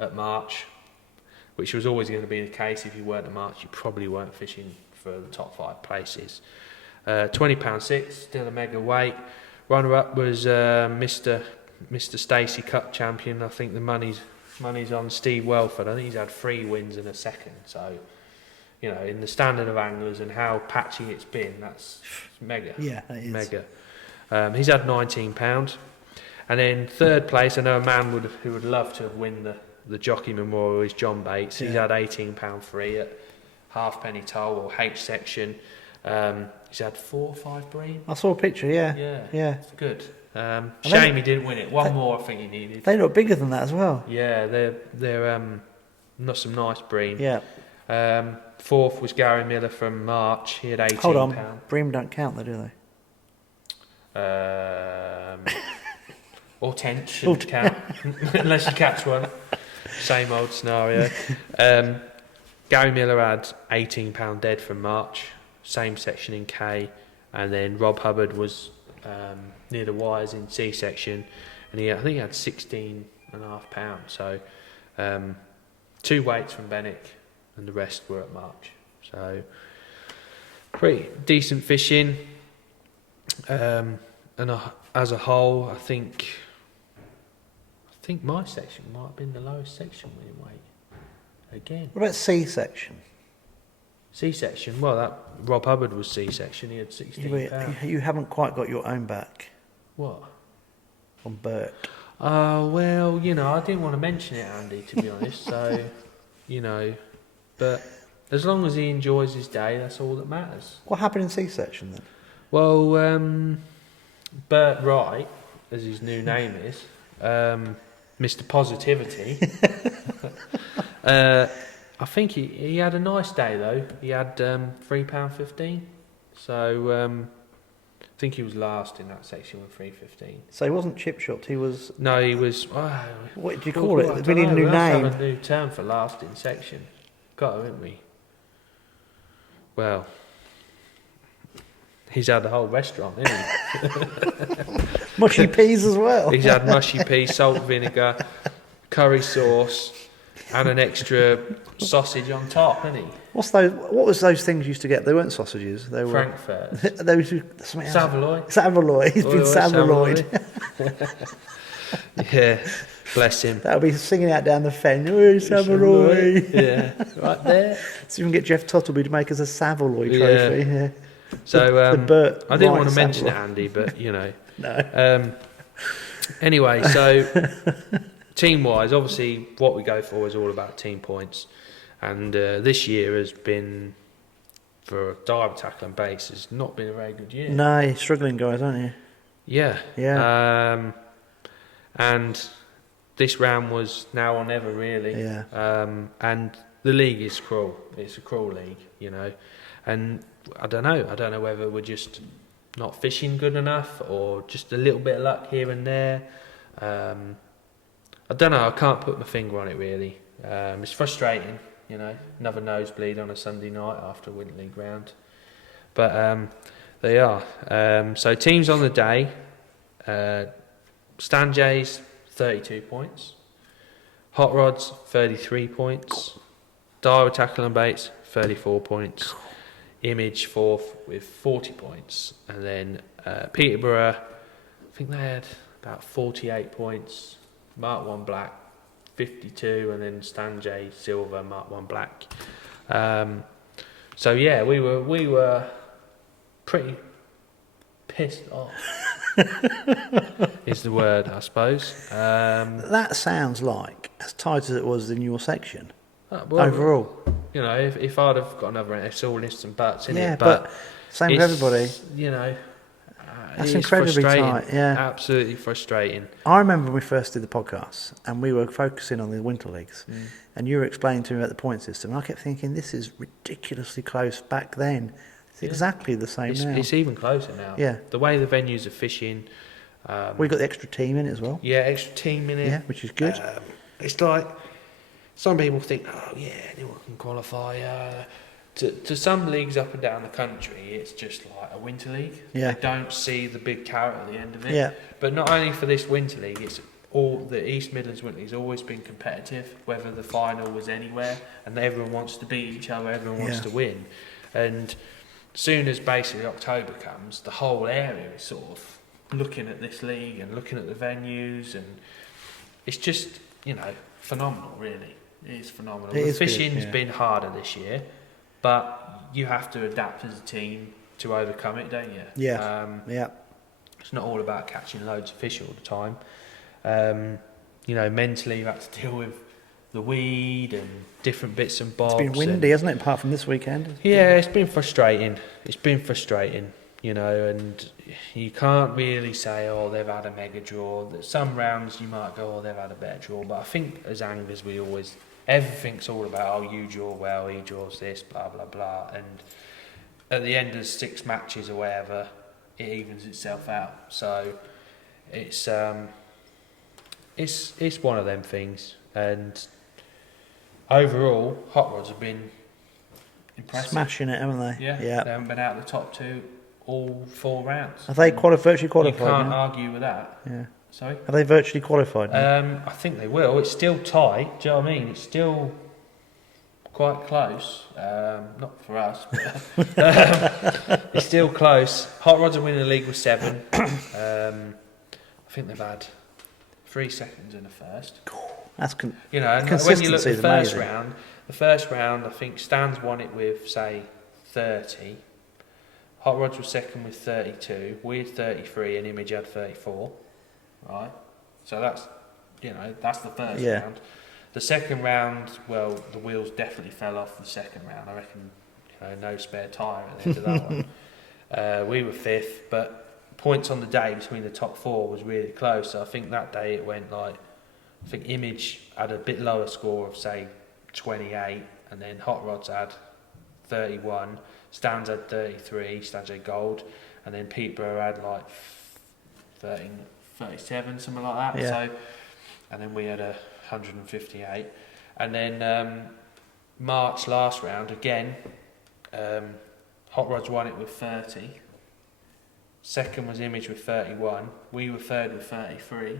at March, which was always going to be the case. If you weren't at March, you probably weren't fishing for the top 5 places. £20.6, still a mega weight. Runner-up was Mr. Stacey Cup champion. I think the money's on Steve Welford. I think he's had 3 wins and a second. So, you know, in the standard of anglers and how patchy it's been, that's mega. Yeah, it is. Mega. He's had £19. And then third place, I know a man who would love to have won the Jockey Memorial is John Bates. He's had £18 free at halfpenny toll or H section. He's had 4 or 5 bream. I saw a picture, yeah. Yeah. It's good. Shame he didn't win it. One more I think he needed. They look bigger than that as well. Yeah, they're not some nice bream. Yeah. Fourth was Gary Miller from March. He had £18. Hold on, bream don't count though, do they? Or tenth shouldn't count unless you catch one. Same old scenario. Gary Miller had £18 dead from March. Same section in K, and then Rob Hubbard was near the wires in C section, and I think he had £16.5. So 2 weights from Benwick, and the rest were at March. So pretty decent fishing. And as a whole, I think my section might have been the lowest section winning weight again. What about C section? C-section, well, that Rob Hubbard was C-section. He had £16. You haven't quite got your own back What? on Bert. Oh, well, you know, I didn't want to mention it, Andy, to be honest. So, you know, but as long as he enjoys his day, that's all that matters. What happened in C section then? Well, Bert Wright, as his new name is, Mr. Positivity. I think he had a nice day though. He had £3.15. So I think he was last in that section with £3.15. So he wasn't chip shopped. He was. No, he was. What do you call I it? don't We need a know, new we'll have to name. have a new term for last in section. Got to, haven't we? Well, he's had the whole restaurant, hasn't he? Mushy peas as well. He's had mushy peas, salt, vinegar, curry sauce, and an extra sausage on top, hasn't he? What was those things you used to get? They weren't sausages. They were Frankfurt. those something else. Savaloy. Savaloy. He's been Savaloyed. Yeah, bless him. That'll be singing out down the fen. Oh, Savaloy. Yeah, right there. So you can get Jeff Tuttleby to make us a Savaloy trophy. Yeah. So the Bert I didn't Wright want to mention it, Savaloy. Andy, but you know. No. Anyway, so team-wise, obviously, what we go for is all about team points, and this year has been, for dive tackle and base, has not been a very good year. No, you're struggling, guys, aren't you? Yeah. Yeah. And this round was now or never, really. Yeah. And the league is cruel. It's a cruel league, you know. And I don't know whether we're just not fishing good enough or just a little bit of luck here and there. I don't know. I can't put my finger on it, really. It's frustrating, you know. Another nosebleed on a Sunday night after a Winter League round. But they are. So teams on the day. Stan Jays, 32 points. Hot Rods, 33 points. Diver Tackle and Baits, 34 points. Image, fourth, with 40 points. And then Peterborough, I think they had about 48 points. Mark 1 Black, 52. And then Stan J, silver, Mark 1 Black. So, yeah, we were pretty pissed off is the word, I suppose. That sounds like as tight as it was in your section Well, overall. You know, if I'd have got another, it's all ifs and buts in Yeah, it. but same with everybody. You know, That's it's incredibly frustrating. tight. Yeah, Absolutely frustrating. I remember when we first did the podcast and we were focusing on the winter leagues, and you were explaining to me about the point system. And I kept thinking, this is ridiculously close back then. It's exactly the same now. It's even closer now. Yeah. The way the venues are fishing. We got the extra team in it as well. Yeah, extra team in it. Yeah, which is good. It's like some people think, oh yeah, anyone can qualify. To some leagues up and down the country, it's just like a winter league. Yeah. They don't see the big carrot at the end of it. Yeah. But not only for this winter league, it's all the East Midlands Winter League's always been competitive, whether the final was anywhere, and everyone wants to beat each other, everyone wants to win. And soon as basically October comes, the whole area is sort of looking at this league and looking at the venues, and it's just, you know, phenomenal, really. It is phenomenal. The fishing's been harder this year, but you have to adapt as a team to overcome it, don't you? Yeah. It's not all about catching loads of fish all the time. You know, mentally you have to deal with the weed and different bits and bobs. It's been windy, hasn't it, apart from this weekend? Yeah, it's been frustrating. You know, and you can't really say, oh, they've had a mega draw. Some rounds you might go, oh, they've had a better draw. But I think as anglers, everything's all about, oh, you draw well, he draws this, blah, blah, blah. And at the end of 6 matches or whatever, it evens itself out. So it's one of them things. And overall, hot rods have been impressive. Smashing it, haven't they? Yeah. They haven't been out of the top 2 all 4 rounds. Have they virtually qualified? You can't now? argue with that. Yeah. Sorry? Have they virtually qualified now? I think they will. It's still tight. Do you know what I mean? It's still quite close. Not for us, but it's still close. Hot rods are winning the league with 7. I think they've had 3 seconds in the first. That's you know, and when you look at the first round, I think Stan's won it with, say, 30. Hot rods was second with 32. We had 33, and Image had 34. Right, so that's the first round. The second round, well, the wheels definitely fell off the second round. I reckon, no spare tyre at the end of that one. We were 5th, but points on the day between the top 4 was really close. So I think that day it went like, I think Image had a bit lower score of, say, 28, and then Hot Rods had 31, Stans had 33, Stans had gold, and then Peterborough had like 37, something like that. Yeah. So, and then we had 158, and then March last round again. Hot Rods won it with 30. Second was Image with 31. We were third with 33,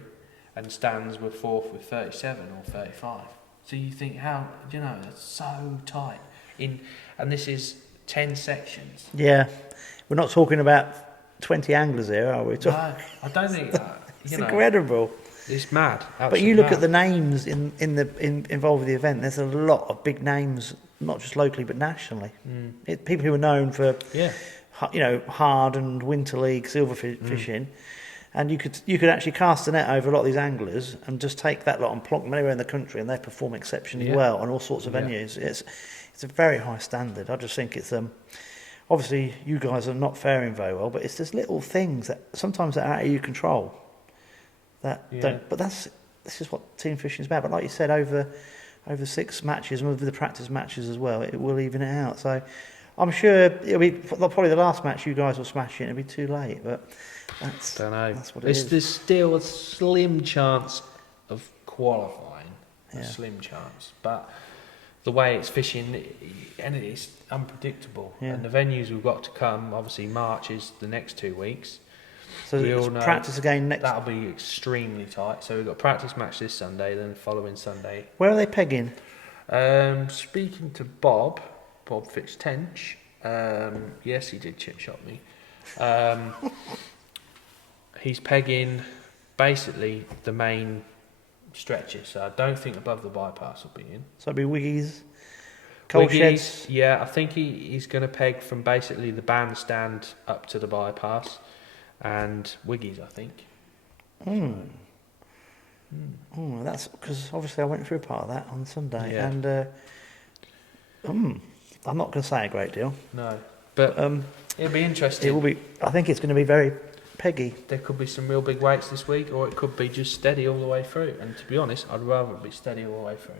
and Stans were 4th with 37 or 35. So you think, how, it's so tight. And this is 10 sections. Yeah, we're not talking about 20 anglers here, are we? No, I don't think that. It's incredible. It's mad. But you look at the names involved with the event. There's a lot of big names, not just locally but nationally. People who are known for, hard and winter league silver fishing, and you could actually cast a net over a lot of these anglers and just take that lot and plonk them anywhere in the country, and they perform exceptionally well on all sorts of venues. It's a very high standard. I just think it's obviously you guys are not faring very well, but it's just little things that sometimes are out of your control. But this is what team fishing is about. But like you said, over 6 matches and with the practice matches as well, it will even it out. So I'm sure it'll be probably the last match you guys will smash it. It'll be too late, but that's what it is. There's still a slim chance of qualifying, a slim chance, but the way it's fishing, and it's unpredictable. And the venues we've got to come, obviously March is the next 2 weeks. So it's practice again next. That'll be extremely tight. So we've got practice match this Sunday, then the following Sunday. Where are they pegging? Speaking to Bob Fitztench. Yes, he did chip shot me. He's pegging basically the main stretches. So I don't think above the bypass will be in. So it'll be Wiggies, Coal Sheds. Yeah, I think he's going to peg from basically the bandstand up to the bypass. and Wiggies, I think. Oh, that's because obviously I went through part of that on Sunday, Yeah. and I'm not going to say a great deal. No, but it'll be interesting. It will be. I think it's going to be very peggy. There could be some real big weights this week, or it could be just steady all the way through. And to be honest, I'd rather it be steady all the way through.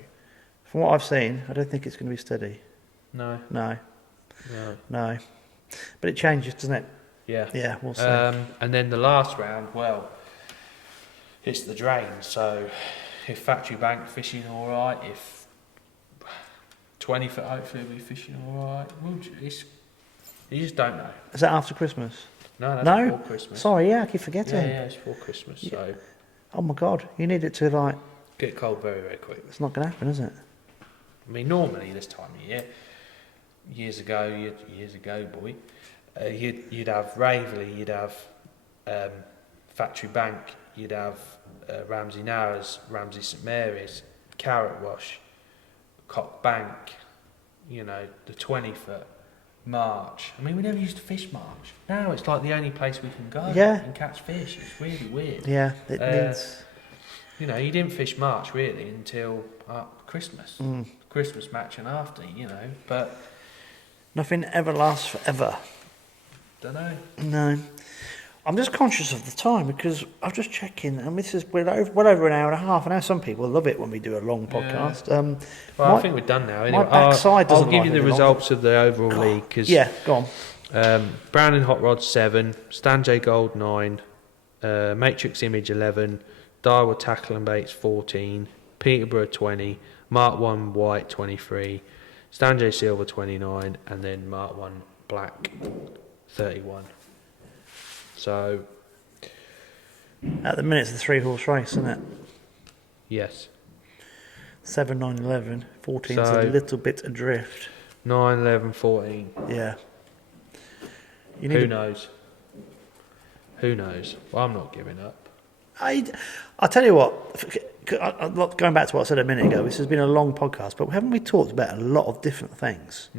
From what I've seen, I don't think it's going to be steady. No. No. But it changes, doesn't it? Yeah. Yeah, we'll see. And then the last round, well, it's the drain. So if Factory Bank fishing all right, if 20 foot hopefully will be fishing all right. Well, you just don't know. Is that after Christmas? No, that's before Christmas. Sorry, yeah, I keep forgetting. Yeah, it's before Christmas. Yeah. So Oh my God, you need it to like. get cold very, very quick. It's not going to happen, is it? I mean, normally this time of year, years ago, boy, you'd have Raveley, you'd have Factory Bank, you'd have Ramsey Narrows, Ramsey St Mary's, Carrot Wash, Cock Bank, you know, the 20 foot, March. I mean, we never used to fish March. Now it's like the only place we can go and catch fish. It's really weird. Yeah, it needs. You know, you didn't fish March really until Christmas. Christmas match and after, you know, but Nothing ever lasts forever. don't know. No. I'm just conscious of the time because I'm just checking, and this is well over an hour and a half. And now some people love it when we do a long podcast. Well, I think we're done now. Anyway, my backside doesn't I'll give like you the really long. results of the overall league. Cause, Yeah, go on. Brown and Hot Rod 7, Stanjay Gold 9, Matrix Image 11, Darwood Tackle and Baits 14, Peterborough 20, Mark 1 White 23, Stanjay Silver 29, and then Mark 1 Black 31. So, At the minute, it's a 3-horse race, isn't it? yes. 7, 9, 11. 14's So- a little bit adrift. 9, 11, 14. Yeah. You Who to- knows? Who knows? Well, I'm not giving up. I'll tell you what, going back to what I said a minute ago, this has been a long podcast, but haven't we talked about a lot of different things?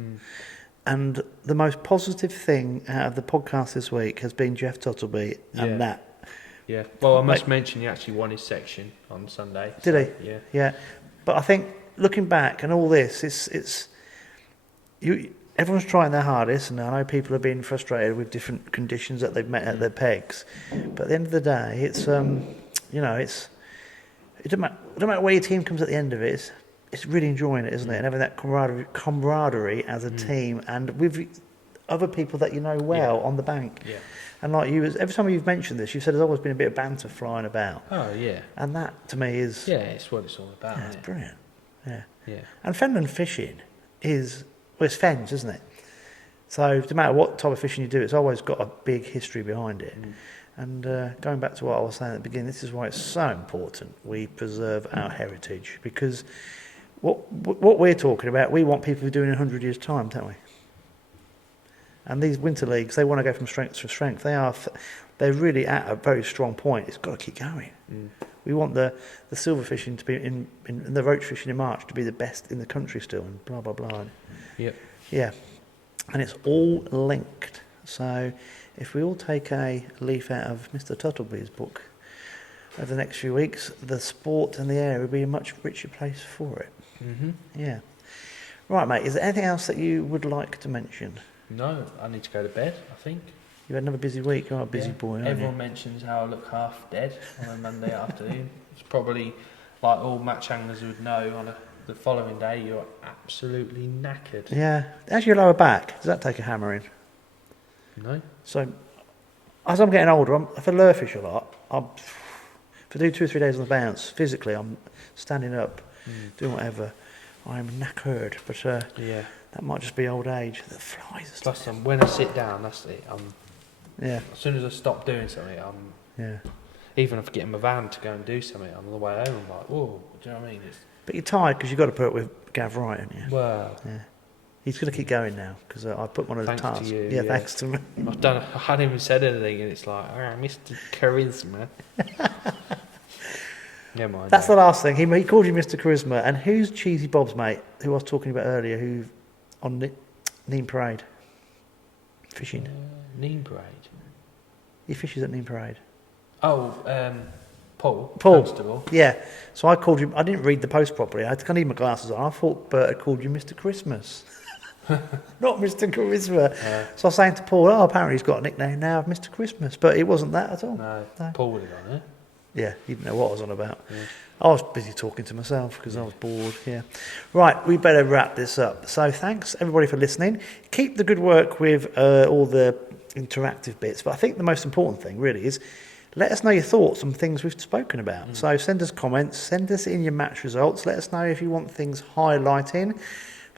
And the most positive thing out of the podcast this week has been Jeff Tuttleby and Yeah. that. Yeah. Well, I must mention he actually won his section on Sunday. Did he? Yeah. Yeah. But I think looking back and all this, it's everyone's trying their hardest, and I know people have been frustrated with different conditions that they've met at their pegs. But at the end of the day, it's it doesn't matter where your team comes at the end of it. It's really enjoying it, isn't it? And having that camaraderie as a team and with other people that you know well on the bank. Yeah. And like you, every time you've mentioned this, you've said there's always been a bit of banter flying about. Oh, yeah. And that, to me, is... Yeah, it's what it's all about, Yeah, isn't it's it? brilliant. Yeah. Yeah. And Fenland fishing is... Well, it's fens, isn't it? So no matter what type of fishing you do, it's always got a big history behind it. And going back to what I was saying at the beginning, this is why it's so important we preserve our heritage, because what we're talking about, we want people to do in 100 years' time, don't we? And these winter leagues, they want to go from strength to strength. They're really at a very strong point. It's got to keep going. We want the silver fishing to be in the roach fishing in March to be the best in the country still, and blah blah blah. Yep. Yeah, and it's all linked. So if we all take a leaf out of Mr. Tuttleby's book over the next few weeks, the sport and the area will be a much richer place for it. Yeah. Right, mate, is there anything else that you would like to mention? No, I need to go to bed, I think. You had another busy week. You're a busy boy, aren't Everyone you? mentions how I look half dead on a Monday afternoon. It's probably like all match anglers would know on the following day you're absolutely knackered. Yeah. How's your lower back? Does that take a hammering? No? So, as I'm getting older, if I lure fish a lot, if I do 2 or 3 days on the bounce, physically I'm standing up, doing whatever, I'm knackered. But Yeah. that might just be old age. The flies are Plus, when I sit down, that's it. Yeah, As soon as I stop doing something, yeah. even if I get in my van to go and do something on the way home, I'm like, whoa, do you know what I mean? But you're tired because you've got to put it with Gav Wright, haven't you? Well, Yeah. He's going to keep going now because I put one of the Thanks to tasks. you, Yeah, yeah. thanks to me. I hadn't even said anything, and it's like, Mr. Charisma. Never mind. That's the last thing. He called you Mr. Charisma. And who's Cheesy Bob's mate, who I was talking about earlier, who on Neem Parade fishing? Neem Parade. He fishes at Neem Parade. Oh, Paul. Paul. Constable. Yeah. So I called you. I didn't read the post properly. I had to kind of need my glasses on. I thought Bert had called you Mr. Christmas. Not Mr. Charisma. So I was saying to Paul, apparently he's got a nickname now of Mr. Christmas. But it wasn't that at all. No. Paul would have gone, Yeah, he didn't know what I was on about. Yeah. I was busy talking to myself because I was bored, yeah. Right, we better wrap this up. So thanks, everybody, for listening. Keep the good work with all the interactive bits. But I think the most important thing, really, is let us know your thoughts on things we've spoken about. So send us comments, send us in your match results. Let us know if you want things highlighting.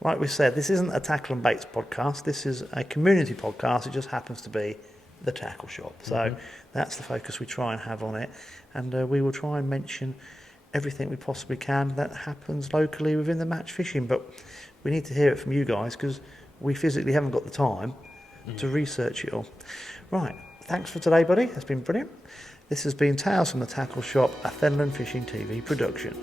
Like we said, this isn't a Tackle and Baits podcast. This is a community podcast. It just happens to be the tackle shop. So that's the focus we try and have on it. And we will try and mention everything we possibly can that happens locally within the match fishing. But we need to hear it from you guys because we physically haven't got the time to research it all. Right, thanks for today, buddy. That's been brilliant. This has been Tales from the Tackle Shop, a Fenland Fishing TV production.